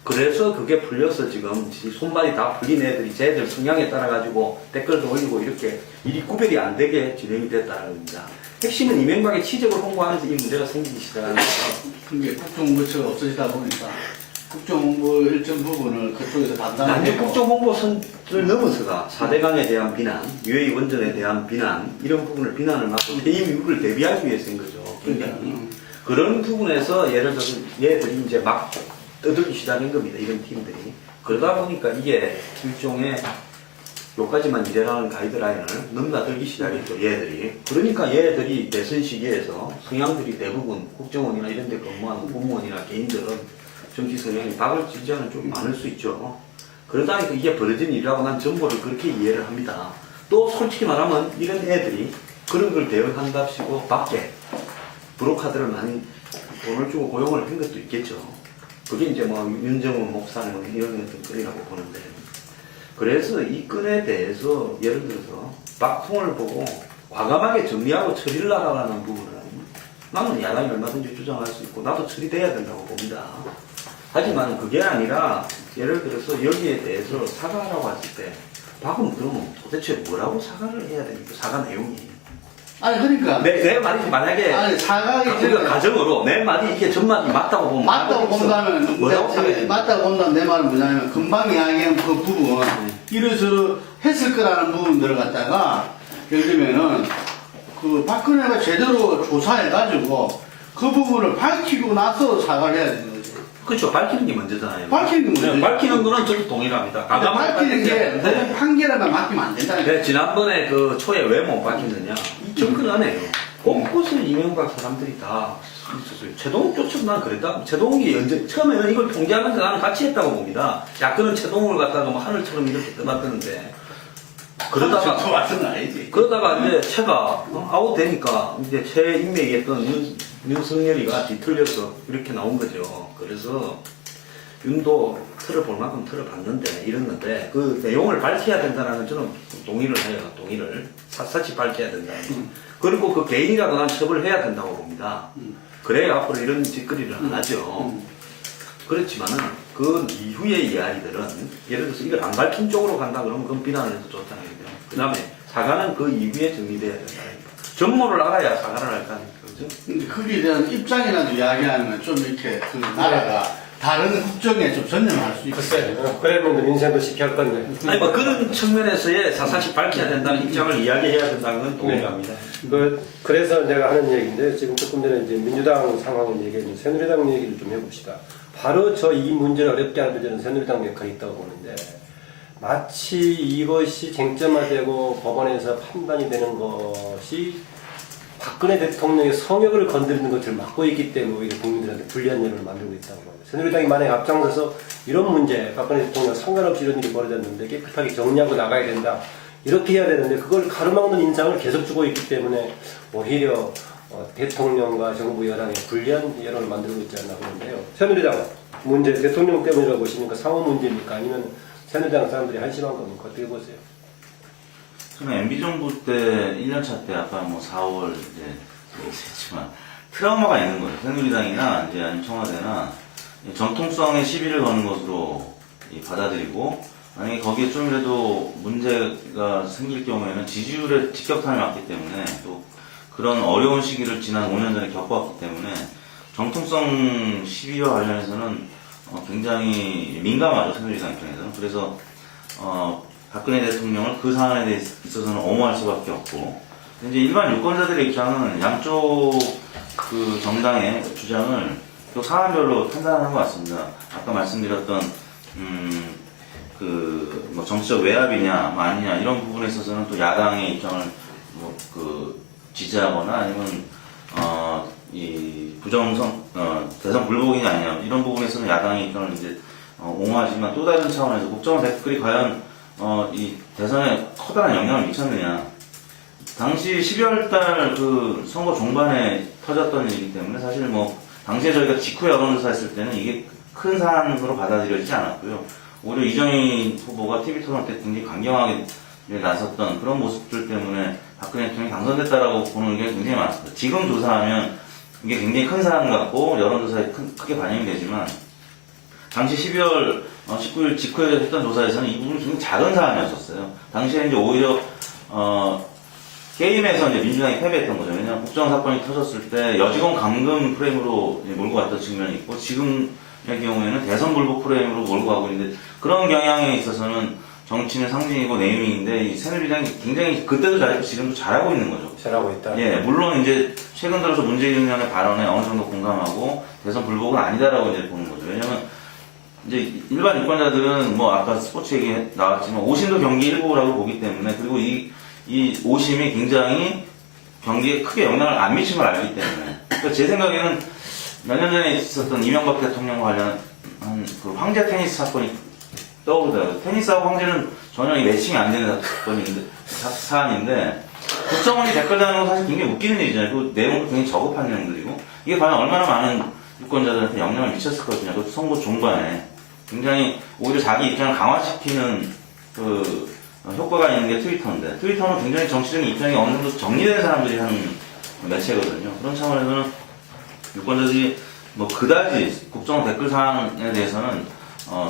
그래서 그게 풀려서 지금 손발이 다 풀린 애들이 쟤들 성향에 따라가지고 댓글도 올리고 이렇게 일이 구별이 안 되게 진행이 됐다는 겁니다. 핵심은 이명박의 치적을 홍보하면서 이 문제가 생기기 시작하는 거죠. 그게 국정부처가 없어지다 보니까 국정홍보 일정 부분을 그쪽에서 완전 담당하고 국정홍보선을 넘어서가 4대강에 대한 비난, 유해이 원전에 대한 비난, 이런 부분을 비난을 하고 퇴임 이후를 대비하기 위해서인 거죠. 굉장히. 그런 부분에서 예를 들어서 얘들이 이제 막 떠들기 시작한 겁니다. 이런 팀들이. 그러다 보니까 이게 일종의 요까지만 이래라는 가이드라인을 넘나들기 시작했죠, 얘들이. 그러니까 얘들이 대선 시기에서 성향들이 대부분 국정원이나 이런 데 근무하는 공무원이나 개인들은 정치 성향이 박을 지지하는 쪽이 많을 수 있죠. 그러다 보니까 이게 벌어진 일이라고 난 정보를 그렇게 이해를 합니다. 또 솔직히 말하면 이런 애들이 그런 걸 대응한답시고 밖에 브로커들을 많이 돈을 주고 고용을 한 것도 있겠죠. 그게 이제 뭐 윤정은 목사는 뭐 이런 어떤 건이라고 보는데, 그래서 이 건에 대해서 예를 들어서 박통을 보고 과감하게 정리하고 처리를 하라는 부분은 나는 야당이 얼마든지 주장할 수 있고 나도 처리돼야 된다고 봅니다. 하지만 그게 아니라 예를 들어서 여기에 대해서 사과하라고 했을 때 박은 그러면 도대체 뭐라고 사과를 해야 됩니까? 사과 내용이. 아니 그러니까 내 말이 만약에 아니 사각이 우리가 가정으로 내 말이 이게 전말이 맞다고 보면 맞다고 본다면 뭐라고 생각해? 맞다고 본다면 내 말은 뭐냐면 금방 이야기한 그 부분 이래저래 했을 거라는 부분들을 갖다가 예를 들면은 그 박근혜가 제대로 조사해가지고 그 부분을 밝히고 나서 사과를 해야 되는 거지. 그렇죠. 밝히는 게 문제잖아요. 밝히는 게 문제죠. 밝히는 거는 저도 동일합니다. 근데 밝히는 게 너무 판결에만 맡기면 안 된다는 거야. 네, 지난번에 그 초에 왜 못 밝혔느냐 이 접근 안 해요. 곳곳을 이명박 사람들이 다 있었어요. 최동욱 쫓아서 난 그랬다. 최동욱이 언제 처음에는 이걸 통제하면서 나는 같이 했다고 봅니다. 야권은 최동욱을 갖다가 뭐 하늘처럼 이렇게 떠났다는데 그러다가 저 같은 건 아니지. 그러다가 이제 최가 아웃되니까 이제 최 인맥이었던 윤석열이가 뒤틀려서 이렇게 나온 거죠. 그래서 윤도 틀을 볼 만큼 틀을 봤는데 이랬는데 그 내용을 밝혀야 된다는 저는 동의를 해요. 동의를 샅샅이 밝혀야 된다. 그리고 그 개인이라도 난 처벌을 해야 된다고 봅니다. 그래야 앞으로 이런 짓거리를 안 하죠. 그렇지만은 그 이후의 이야기들은 예를 들어서 이걸 안 밝힌 쪽으로 간다 그러면 그건 비난을 해도 좋다는 얘기죠. 그 다음에 사과는 그 이후에 정리돼야 된다. 전모를 알아야 사과를 할 거 아닙니까? 그죠? 근데 거기에 대한 입장이라도 이야기하면 좀 이렇게 그 나라가 다른 국정에 좀 전념할 수 있고. 글쎄, 그러면 인생도 시킬 건데. 아니 뭐 그런 측면에서의 사사시 밝혀야 된다는 입장을 이야기해야 된다는 건 동의합니다. 그래서 내가 하는 얘기인데 지금 조금 전에 이제 민주당 상황을 얘기했는데 새누리당 얘기를 좀 해봅시다. 바로 저 이 문제를 어렵게 하는 데는 새누리당 역할이 있다고 보는데 마치 이것이 쟁점화되고 법원에서 판단이 되는 것이 박근혜 대통령의 성역을 건드리는 것을 막고 있기 때문에 오히려 국민들한테 불리한 여론을 만들고 있다고 봐요. 새누리당이 만약에 앞장서서 이런 문제, 박근혜 대통령 상관없이 이런 일이 벌어졌는데 깨끗하게 정리하고 나가야 된다. 이렇게 해야 되는데 그걸 가로막는 인상을 계속 주고 있기 때문에 오히려 대통령과 정부 여당에 불리한 여론을 만들고 있지 않나 보는데요. 새누리당 문제 대통령 때문이라고 보십니까? 상호 문제입니까? 아니면 새누리당 사람들이 한심한 겁니까? 어떻게 보세요? 저는 MB정부 때 1년차 때 아까 뭐 4월 이제 얘기했지만 트라우마가 있는 거예요. 새누리당이나 이제 아니면 청와대나 정통성의 시비를 거는 것으로 받아들이고 만약에 거기에 좀이라도 문제가 생길 경우에는 지지율에 직격탄을 맞기 때문에 또 그런 어려운 시기를 지난 5년 전에 겪어왔기 때문에 정통성 시비와 관련해서는 굉장히 민감하죠. 새누리당 입장에서는. 그래서 박근혜 대통령을 그 사안에 대해 있어서는 엄호할 수밖에 없고 이제 일반 유권자들의 입장은 양쪽 그 정당의 주장을 또 사안별로 판단하는 것 같습니다. 아까 말씀드렸던 뭐 정치적 외압이냐 뭐 아니냐 이런 부분에 있어서는 또 야당의 입장을 지지하거나 아니면 이 대선 불복이냐 아니냐 이런 부분에서는 야당의 입장을 이제 옹호하지만 또 다른 차원에서 국정원 댓글이 과연 이 대선에 커다란 영향을 미쳤느냐. 당시 12월달 그 선거 종반에 터졌던 일이기 때문에 사실 뭐 당시에 저희가 직후 여론조사 했을 때는 이게 큰 사안으로 받아들여지지 않았고요. 오히려 이정희 후보가 TV 토론 때 굉장히 강경하게 나섰던 그런 모습들 때문에 박근혜 대통령이 당선됐다라고 보는 의견이 굉장히 많았습니다. 지금 조사하면 이게 굉장히 큰 사안 같고 여론조사에 크게 반영이 되지만 당시 12월 19일 직후에 했던 조사에서는 이 부분이 굉장히 작은 사안이었었어요. 당시에 이제 오히려 게임에서 이제 민주당이 패배했던 거죠. 왜냐하면 국정원 사건이 터졌을 때 여직원 감금 프레임으로 몰고 갔던 측면이 있고 지금의 경우에는 대선 불복 프레임으로 몰고 가고 있는데 그런 경향에 있어서는 정치는 상징이고 네이밍인데 이 새누리당이 굉장히 그때도 잘했고 지금도 잘하고 있는 거죠. 잘하고 있다. 예, 물론 이제 최근 들어서 문재인 의원의 발언에 어느 정도 공감하고 대선 불복은 아니다라고 이제 보는 거죠. 왜냐면 이제 일반 유권자들은 뭐 아까 스포츠 얘기 나왔지만 오심도 경기 일부라고 보기 때문에 그리고 이 오심이 굉장히 경기에 크게 영향을 안 미친 걸 알기 때문에 그러니까 제 생각에는 몇 년 전에 있었던 이명박 대통령과 관련한 그 황제 테니스 사건이 떠오르더라고요. 테니스하고 황제는 전혀 매칭이 안 되는 사안인데 국정원이 댓글 다는 건 사실 굉장히 웃기는 일이잖아요. 그 내용도 굉장히 저급한 내용들이고 이게 과연 얼마나 많은 유권자들한테 영향을 미쳤을 거냐. 그 선거 종반에 굉장히 오히려 자기 입장을 강화시키는 그 효과가 있는 게 트위터인데 트위터는 굉장히 정치적인 입장이 어느 정도 정리된 사람들이 하는 매체거든요. 그런 차원에서는 유권자들이 뭐 그다지 국정원 댓글 사항에 대해서는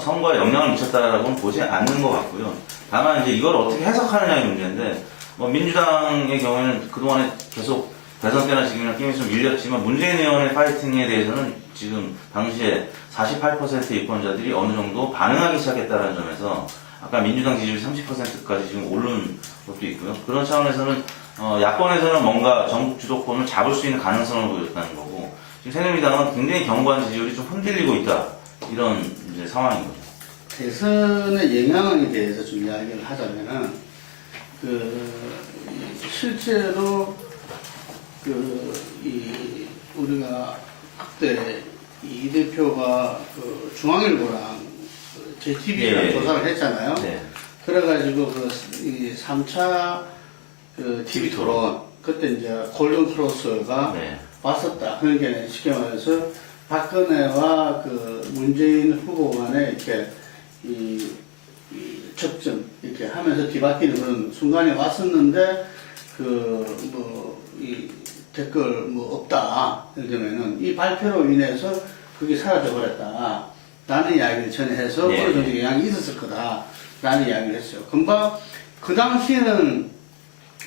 선거에 영향을 미쳤다라고는 보지 않는 것 같고요. 다만 이제 이걸 어떻게 해석하느냐의 문제인데 뭐 민주당의 경우에는 그동안에 계속 대선 때나 지금이나 게임이 좀 밀렸지만 문재인 의원의 파이팅에 대해서는 지금 당시에 48% 유권자들이 어느 정도 반응하기 시작했다는 점에서 아까 민주당 지지율이 30%까지 지금 오른 것도 있고요. 그런 차원에서는 야권에서는 뭔가 전국 주도권을 잡을 수 있는 가능성을 보였다는 거고 지금 새누리당은 굉장히 견고한 지지율이 좀 흔들리고 있다 이런 이제 상황인 거죠. 대선의 영향에 대해서 좀 이야기를 하자면은 실제로 우리가 그때 이 대표가 중앙일보랑 JTBC랑 예. 조사를 했잖아요. 네. 그래가지고 이 3차 TV 토론 그때 이제 골든 크로스가 네. 왔었다. 그러니까 쉽게 말해서 박근혜와 문재인 후보 간에 이렇게 이 접점 이렇게 하면서 뒤바뀌는 그런 순간이 왔었는데 이 댓글 없다. 이러면은 이 발표로 인해서 그게 사라져 버렸다. 라는 이야기를 전해서 네. 어느 정도 영향이 있었을 거다라는 이야기를 했어요. 금방 그 당시에는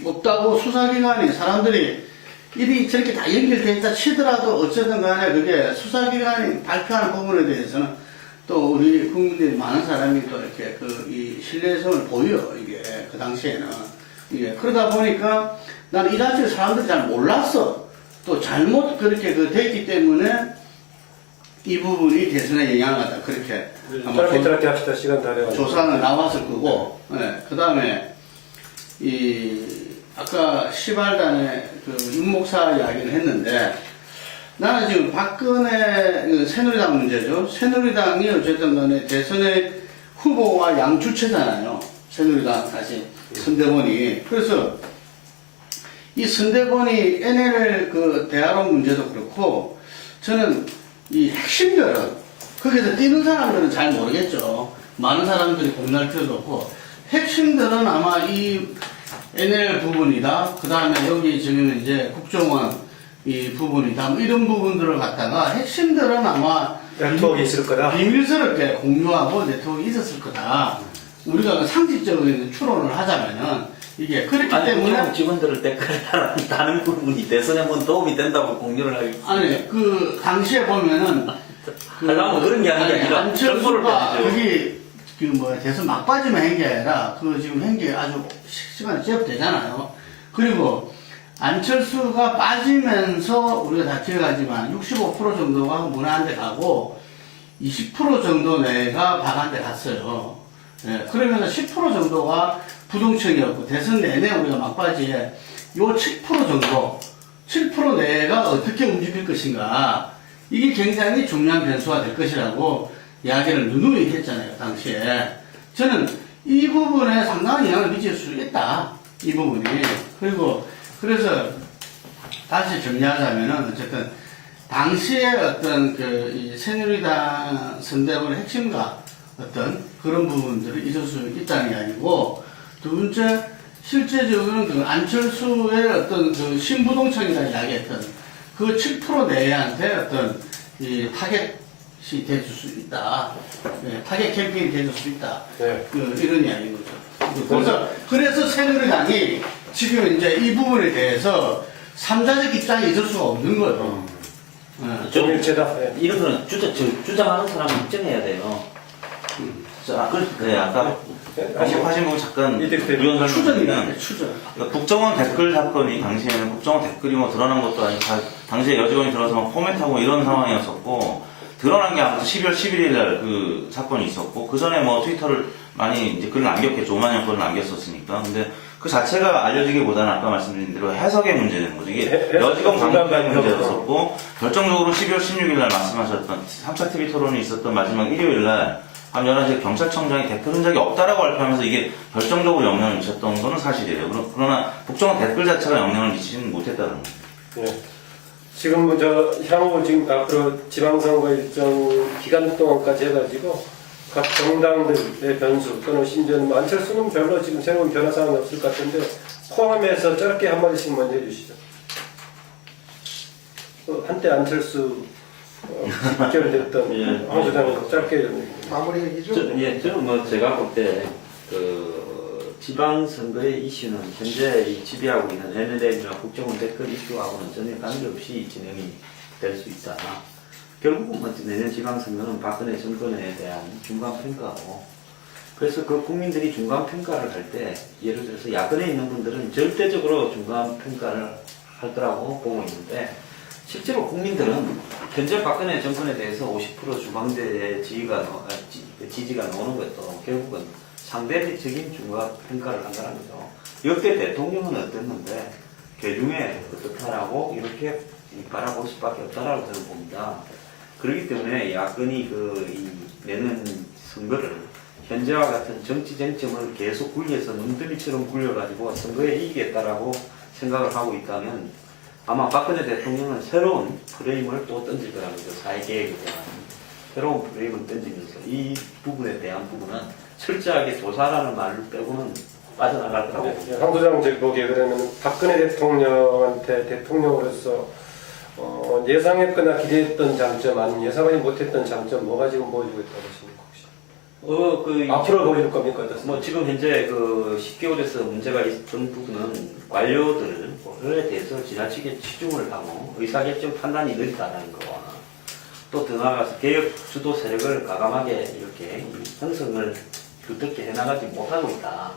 없다고 수사기관이 사람들이 일이 저렇게 다 연결되어 있다 치더라도 어쨌든 간에 그게 수사기관이 발표하는 부분에 대해서는 또 우리 국민들이 많은 사람이 또 이렇게 이 신뢰성을 보여 이게 그 당시에는 이게 그러다 보니까 나는 이 자체를 사람들이 잘 몰랐어. 또 잘못 그렇게 됐기 때문에 이 부분이 대선에 영향을 갖다 그렇게 아마 짧게 합시다. 시간 다 돼가지고. 조사는 나왔을 거고, 그 다음에 아까 시발단의 윤목사 이야기를 했는데 나는 지금 박근혜 새누리당 문제죠. 새누리당이 어쨌든 간에 대선의 후보와 양주체잖아요. 새누리당 다시 선대본이. 그래서 이 선대본이 NL 대화론 문제도 그렇고 저는 이 핵심들은 거기서 뛰는 사람들은 잘 모르겠죠. 많은 사람들이 공유할 필요도 없고 핵심들은 아마 이 NL 부분이다. 그 다음에 여기 지금 이제 국정원 이 부분이다. 뭐 이런 부분들을 갖다가 핵심들은 아마 네트워크가 있을 거다. 비밀스럽게 공유하고 네트워크가 있었을 거다. 우리가 상식적인 추론을 하자면은 이게 그렇기 때문에 국정원 직원들을 댓글에 다는 부분이 대선에 뭐 도움이 된다고 공유를 하기 아니 당시에 보면은 하려면 그런 게 아니라 정보를 안철수가 빼야죠. 여기 대선 막바지만 한 게 아니라 지금 한 게 아주 시간이 제압되잖아요. 그리고 안철수가 빠지면서 우리가 다 기억하지만 65% 정도가 문화한테 가고 20% 정도 내가 박한테 갔어요. 예, 그러면 10% 정도가 부동층이었고 대선 내내 우리가 막바지에 요 7% 정도 7% 내가 어떻게 움직일 것인가 이게 굉장히 중요한 변수가 될 것이라고 이야기를 누누이 했잖아요 당시에. 저는 이 부분에 상당한 영향을 미칠 수 있다 이 부분이. 그리고 그래서 다시 정리하자면은 어쨌든 당시에 어떤 이 새누리당 선대본의 핵심과 어떤 그런 부분들을 잊을 수 있다는 게 아니고 두 번째 실제적으로는 안철수의 어떤 신부동층이라 이야기했던 그 7% 내한테 어떤 이 타겟이 돼줄 수 있다. 네, 타겟 캠페인이 돼줄 수 있다. 네. 이런 이야기인 거죠. 그래서 새누리당이 지금 이제 이 부분에 대해서 3자적 입장이 있을 수가 없는 거예요. 정일체다. 네. 이런 거는 주장하는 사람은 입증해야 돼요. 네, 아까 언급하신 부분 잠깐 유연 설명드리면 추정. 그러니까 국정원 댓글 사건이 당시에는 국정원 댓글이 뭐 드러난 것도 아니고 당시에 여직원이 들어서 막 포맷하고 이런 상황이었었고 드러난 게 아무튼 12월 11일 날 그 사건이 있었고 그 전에 뭐 트위터를 많이 이제 글을 남겼겠죠. 5만 여 건을 남겼었으니까. 근데 그 자체가 알려지기보다는 아까 말씀드린 대로 해석의 문제는 거죠. 이게 여직원 강간의 문제였었고 결정적으로 12월 16일 날 말씀하셨던 3차 TV 토론이 있었던 마지막 일요일 날 밤 11시에 경찰청장이 댓글 흔적이 없다라고 발표하면서 이게 결정적으로 영향을 미쳤던 거는 사실이에요. 그러나 국정원 댓글 자체가 영향을 미치지는 못했다는 거죠. 네. 지금 향후 지금 앞으로 지방선거 일정 기간 동안까지 해가지고 각 정당들의 변수 또는 심지어는 안철수는 별로 지금 새로운 변화 사항이 없을 것 같은데 포함해서 짧게 한마디씩 먼저 해주시죠. 한때 안철수 직결됐던 예. 황 소장님 짧게 좀 마무리 얘기죠. 저는 뭐 제가 볼 때 지방선거의 이슈는 현재 이 지배하고 있는 NLL이나 국정원 댓글 이슈하고는 전혀 관계없이 진행이 될 수 있다. 결국은 뭐 내년 지방선거는 박근혜 정권에 대한 중간평가고, 그래서 그 국민들이 중간평가를 할 때 예를 들어서 야권에 있는 분들은 절대적으로 중간평가를 할 거라고 보고 있는데, 실제로 국민들은 현재 박근혜 정권에 대해서 50% 주방대 지지가 나오는 것도 결국은 상대적인 중간평가를 한다는 거죠. 역대 대통령은 어땠는데 개중에 어떻다라고 이렇게 바라볼 수밖에 없다라고 저는 봅니다. 그렇기 때문에 야권이 내는 선거를 현재와 같은 정치 쟁점을 계속 굴려서 눈더미처럼 굴려가지고 선거에 이기겠다라고 생각을 하고 있다면 아마 박근혜 대통령은 새로운 프레임을 또 던질 거라는 거죠. 사회계획에 대한 새로운 프레임을 던지면서 이 부분에 대한 부분은 철저하게 조사라는 말을 빼고는 빠져나갈 거라고 봅니다. 황 소장 제 보기에 그러면 박근혜 대통령한테 대통령으로서 예상했거나 기대했던 장점 아니면 예상하지 못했던 장점 뭐가 지금 보여주고 있다고 보십니까? 앞으로 보여줄 겁니까? 어떻습니까? 뭐 지금 현재 10개월에서 문제가 있던 부분은 관료들에 대해서 지나치게 치중을 하고 의사결정 판단이 느리다는 거와 또 더 나아가서 개혁 주도 세력을 과감하게 이렇게 형성을 두텁게 해나가지 못하고 있다.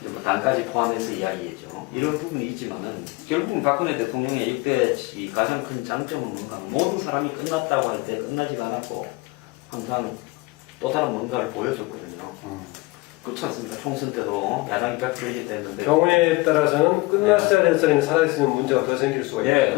뭐 당까지 포함해서 이야기했죠. 이런 부분이 있지만은 결국은 박근혜 대통령의 이때 가장 큰 장점은 뭔가 모든 사람이 끝났다고 할 때 끝나지가 않았고 항상 또 다른 뭔가를 보여줬거든요. 그렇지 않습니까? 총선 때도 야당이 100% 됐는데 경우에 따라서는 끝났어야 될 소리는 살아있으면 문제가 더 생길 수가 있다. 예,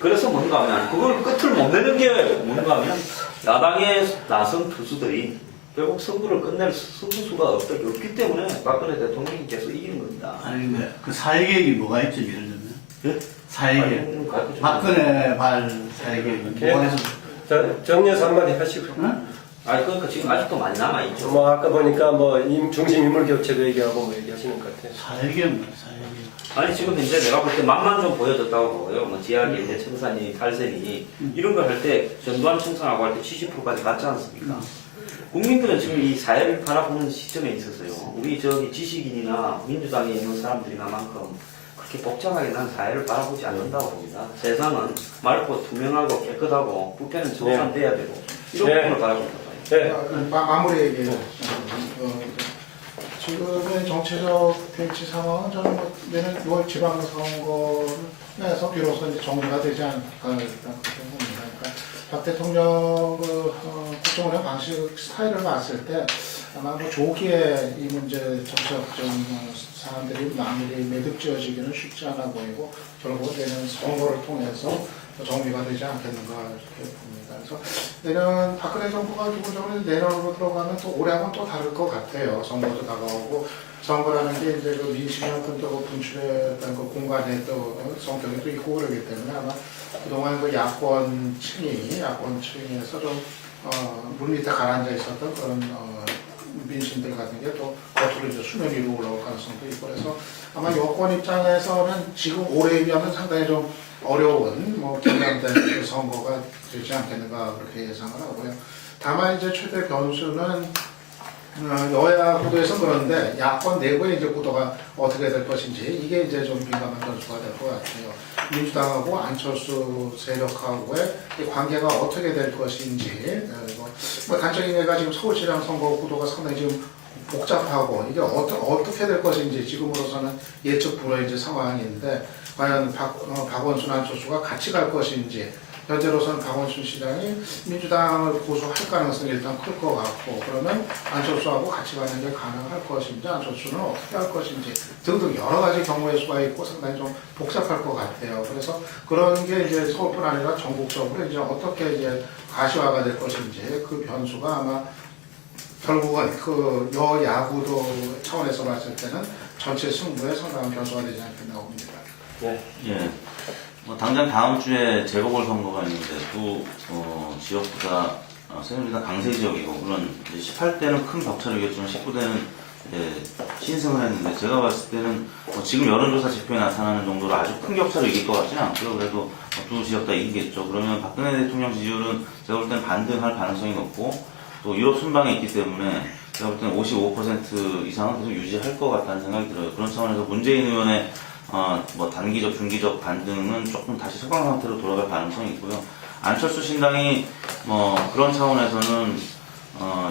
그래서 뭔가 하면 그걸 끝을 못 내는 게 뭔가 하면 야당에 나선 투수들이 결국 선거를 끝낼 승부수가 없기 때문에 박근혜 대통령이 계속 이기는 겁니다. 아니 근데 그 사회계획이 뭐가 있죠, 예를 들면? 예? 사회계획. 아니, 박근혜 발 사회계획이 뭐가 해서? 자, 정리해서 한마디 하시고. 응? 아니 그러니까 지금 아직도 많이 남아 있죠. 뭐 아까 보니까 중심 인물 교체도 얘기하고 뭐 얘기하시는 것 같아요. 사회계획 뭐야, 사회계획. 아니 지금 현재 내가 볼 때 맛만 좀 보여줬다고 보고요. 뭐 지하기, 대청산이, 탈선이 이런 걸 할 때 전두환 청산하고 할 때 70%까지 갔지 않습니까? 국민들은 지금 이 사회를 바라보는 시점에 있어서요. 우리 지식인이나 민주당에 있는 사람들이나만큼 그렇게 복잡하게 난 사회를 바라보지 않는다고 봅니다. 세상은 맑고 투명하고 깨끗하고 부패는 청산돼야 되고 이런 네. 부분을 바라봅니다. 네. 마무리 얘기. 지금의 정치적 대치 상황은 저는 내년 6월 지방선거에서 비로소 이제 정리가 되지 않을까 그렇게 봅니다. 그러니까 박 대통령 국정운영 방식 스타일을 봤을 때 아마 뭐 조기에 이 문제 정치적 사람들이 마무리 매듭지어지기는 쉽지 않아 보이고 결국 내년 선거를 통해서 정리가 되지 않겠는가 이렇게 봅니다. 그래서 내년 박근혜 정부가 기본적으로 내년으로 들어가면 또 올해하고는 또 다를 것 같아요. 선거도 다가오고 선거라는 게 이제 그 민심이 어떤 또 분출의 어떤 그 공간의 또 성격이 또 있고 그러기 때문에 아마 그동안 그 야권층에서 좀 물밑에 가라앉아 있었던 그런 민심들 같은 게 또 겉으로 이제 수면 위로 올라올 가능성도 있고 그래서 아마 여권 입장에서는 지금 올해에 비하면 상당히 좀 어려운 긴장된 선거가 되지 않겠는가 그렇게 예상을 하고요. 다만 이제 최대 변수는 여야 구도에서 그런데 야권 내부의 이제 구도가 어떻게 될 것인지 이게 이제 좀 민감한 변수가 될 것 같아요. 민주당하고 안철수 세력하고의 이 관계가 어떻게 될 것인지 뭐 단적인 지금 서울시장 선거 구도가 상당히 지금 복잡하고 이게 어떻게 될 것인지 지금으로서는 예측 불허의 이제 상황인데 과연 박원순 안철수가 같이 갈 것인지 현재로서는 박원순 시장이 민주당을 고수할 가능성이 일단 클 것 같고 그러면 안철수하고 같이 가는 게 가능할 것인지 안철수는 어떻게 할 것인지 등등 여러 가지 경우의 수가 있고 상당히 좀 복잡할 것 같아요. 그래서 그런 게 이제 서울뿐 아니라 전국적으로 이제 어떻게 이제 가시화가 될 것인지 그 변수가 아마 결국은 그 여야구도 차원에서 봤을 때는 전체 승부에 상당한 변수가 되지 않겠나 봅니다. 네. 예. 뭐 당장 다음 주에 재보궐선거가 있는데 두 지역보다 새누리당 강세 지역이고 물론 18대는 큰 격차를 이겼지만 19대는 신승을 했는데 제가 봤을 때는 지금 여론조사 지표에 나타나는 정도로 아주 큰 격차를 이길 것 같지는 않고요. 그래도 두 지역 다 이기겠죠. 그러면 박근혜 대통령 지지율은 제가 볼 때는 반등할 가능성이 높고 또 유럽 순방에 있기 때문에 제가 볼 때는 55% 이상은 계속 유지할 것 같다는 생각이 들어요. 그런 차원에서 문재인 의원의 뭐 단기적, 중기적 반등은 조금 다시 소강 상태로 돌아갈 가능성이 있고요. 안철수 신당이 뭐 그런 차원에서는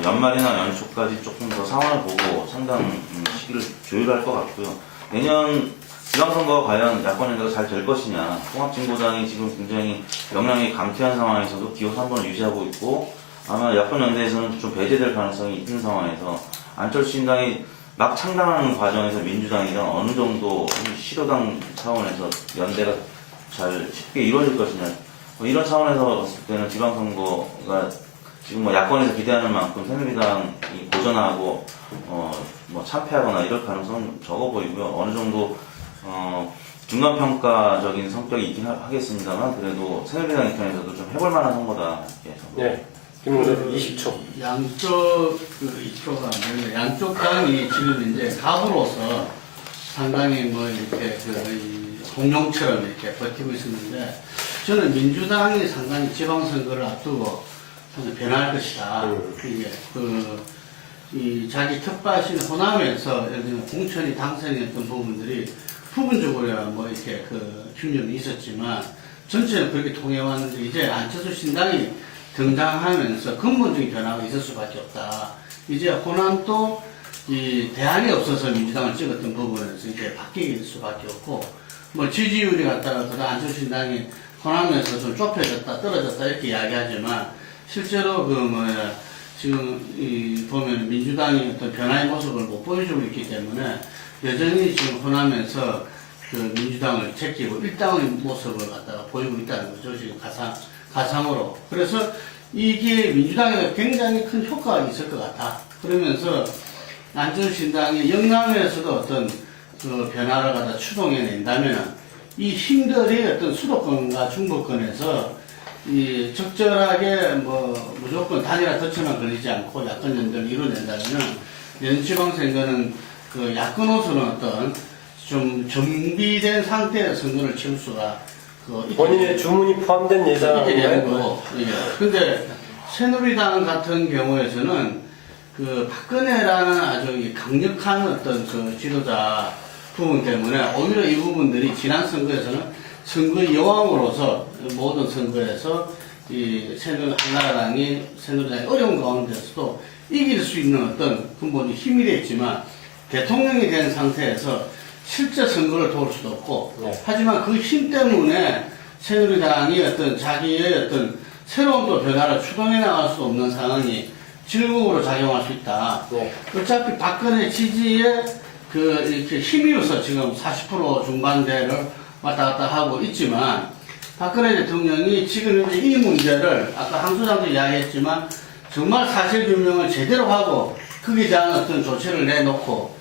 연말이나 연초까지 조금 더 상황을 보고 상당 시기를 조율할 것 같고요. 내년 지방선거가 과연 야권 연대가 잘 될 것이냐. 통합진보당이 지금 굉장히 역량이 감퇴한 상황에서도 기호 3번을 유지하고 있고 아마 야권 연대에서는 좀 배제될 가능성이 있는 상황에서 안철수 신당이 막 창당하는 과정에서 민주당이랑 어느 정도 실효당 차원에서 연대가 잘 쉽게 이루어질 것이냐. 뭐 이런 차원에서 봤을 때는 지방선거가 지금 뭐 야권에서 기대하는 만큼 새누리당이 고전하고 뭐 참패하거나 이럴 가능성은 적어 보이고요. 어느 정도 중간평가적인 성격이 있긴 하겠습니다만 그래도 새누리당 입장에서도 좀 해볼 만한 선거다. 네. 김웅선 20초. 양쪽 그 2초가 아니라 양쪽 당이 지금 이제 갑으로서 상당히 뭐 이렇게 그 공룡처럼 이렇게 버티고 있었는데 저는 민주당이 상당히 지방선거를 앞두고 상당히 변할 것이다. 이게 이 자기 텃밭인 호남에서 예를 들면 공천이 당선이었던 부분들이 부분적으로 뭐 이렇게 그 균형이 있었지만 전체는 그렇게 통해왔는데 이제 안철수 신당이 등장하면서 근본적인 변화가 있을 수밖에 없다. 이제 호남도 이 대안이 없어서 민주당을 찍었던 부분에서 이제 바뀌게 될 수밖에 없고 뭐 지지율이 갖다가 그다 안철수 신당이 호남에서 좀 좁혀졌다 떨어졌다 이렇게 이야기하지만 실제로 그 뭐야 지금 이 보면 민주당이 어떤 변화의 모습을 못 보여주고 있기 때문에 여전히 지금 호남에서 그 민주당을 제끼고 일당의 모습을 갖다가 보이고 있다는 거죠. 지금 가상으로. 그래서 이게 민주당에 굉장히 큰 효과가 있을 것 같아. 그러면서 안철수 신당이 영남에서도 어떤 그 변화를 갖다 추동해낸다면 이 힘들이 어떤 수도권과 중부권에서 이 적절하게 뭐 무조건 단일화 덫에만 걸리지 않고 야권 연대를 이뤄낸다면 내년 지방선거는 그 야권으로서는 어떤 좀 정비된 상태의 선거를 치를 수가 본인의 주문이 포함된 있게 되는 예상인가요? 거고. 근데 새누리당 같은 경우에서는 그 박근혜라는 아주 강력한 어떤 그 지도자 부분 때문에 오히려 이 부분들이 지난 선거에서는 선거의 여왕으로서 모든 선거에서 이 한나라당이 새누리당이 어려운 가운데서도 이길 수 있는 어떤 근본이 힘이 됐지만 대통령이 된 상태에서 실제 선거를 도울 수도 없고 네. 하지만 그 힘 때문에 새누리당이 어떤 자기의 어떤 새로운 또 변화를 추동해 나갈 수 없는 상황이 질곡으로 작용할 수 있다. 네. 어차피 박근혜 지지에 그 이렇게 힘이어서 지금 40% 중반대를 왔다 갔다 하고 있지만 박근혜 대통령이 지금 현재 이 문제를 아까 한 소장도 이야기했지만 정말 사실 규명을 제대로 하고 거기에 대한 어떤 조치를 내놓고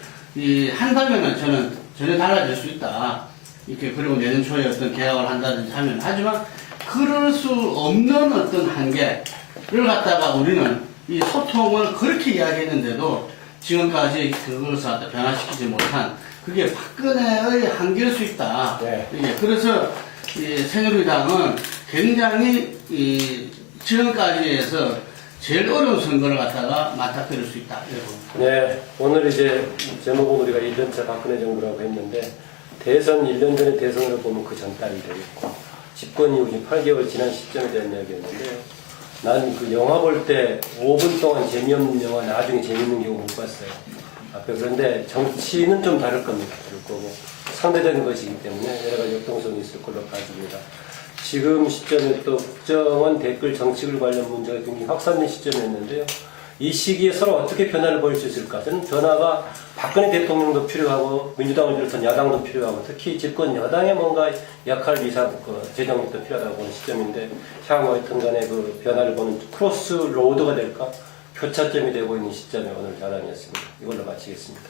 한다면은 저는 전혀 달라질 수 있다. 이렇게 그리고 내년 초에 어떤 개혁을 한다든지 하면 하지만 그럴 수 없는 어떤 한계를 갖다가 우리는 이 소통을 그렇게 이야기했는데도 지금까지 그것을 변화시키지 못한 그게 박근혜의 한계일 수 있다. 네. 예, 그래서 이 새누리당은 굉장히 지금까지에서 제일 어려운 선거를 갖다가 맞닥뜨릴 수 있다. 네, 오늘 이제 제목은 우리가 1년차 박근혜 정부라고 했는데 대선 1년 전에 대선을 보면 그 전달이 되겠고 집권 이후 8개월 지난 시점에 대한 이야기였는데요. 난 그 영화 볼 때 5분 동안 재미없는 영화 나중에 재미있는 경우 못 봤어요. 그런데 정치는 좀 다를 겁니다. 다를 거고 상대적인 것이기 때문에 여러 가지 역동성이 있을 걸로 봐집니다. 지금 시점에 또 국정원 댓글 정치글 관련 문제가 굉장히 확산된 시점이었는데요. 이 시기에 서로 어떻게 변화를 보일 수 있을까? 저는 변화가 박근혜 대통령도 필요하고 민주당을 비롯한 야당도 필요하고 특히 집권 여당의 뭔가 역할 이상 재정립도 필요하다고 보는 시점인데 향후 하여튼 간에 그 변화를 보는 크로스 로드가 될까? 표차점이 되고 있는 시점에 오늘 자랑이었습니다. 이걸로 마치겠습니다.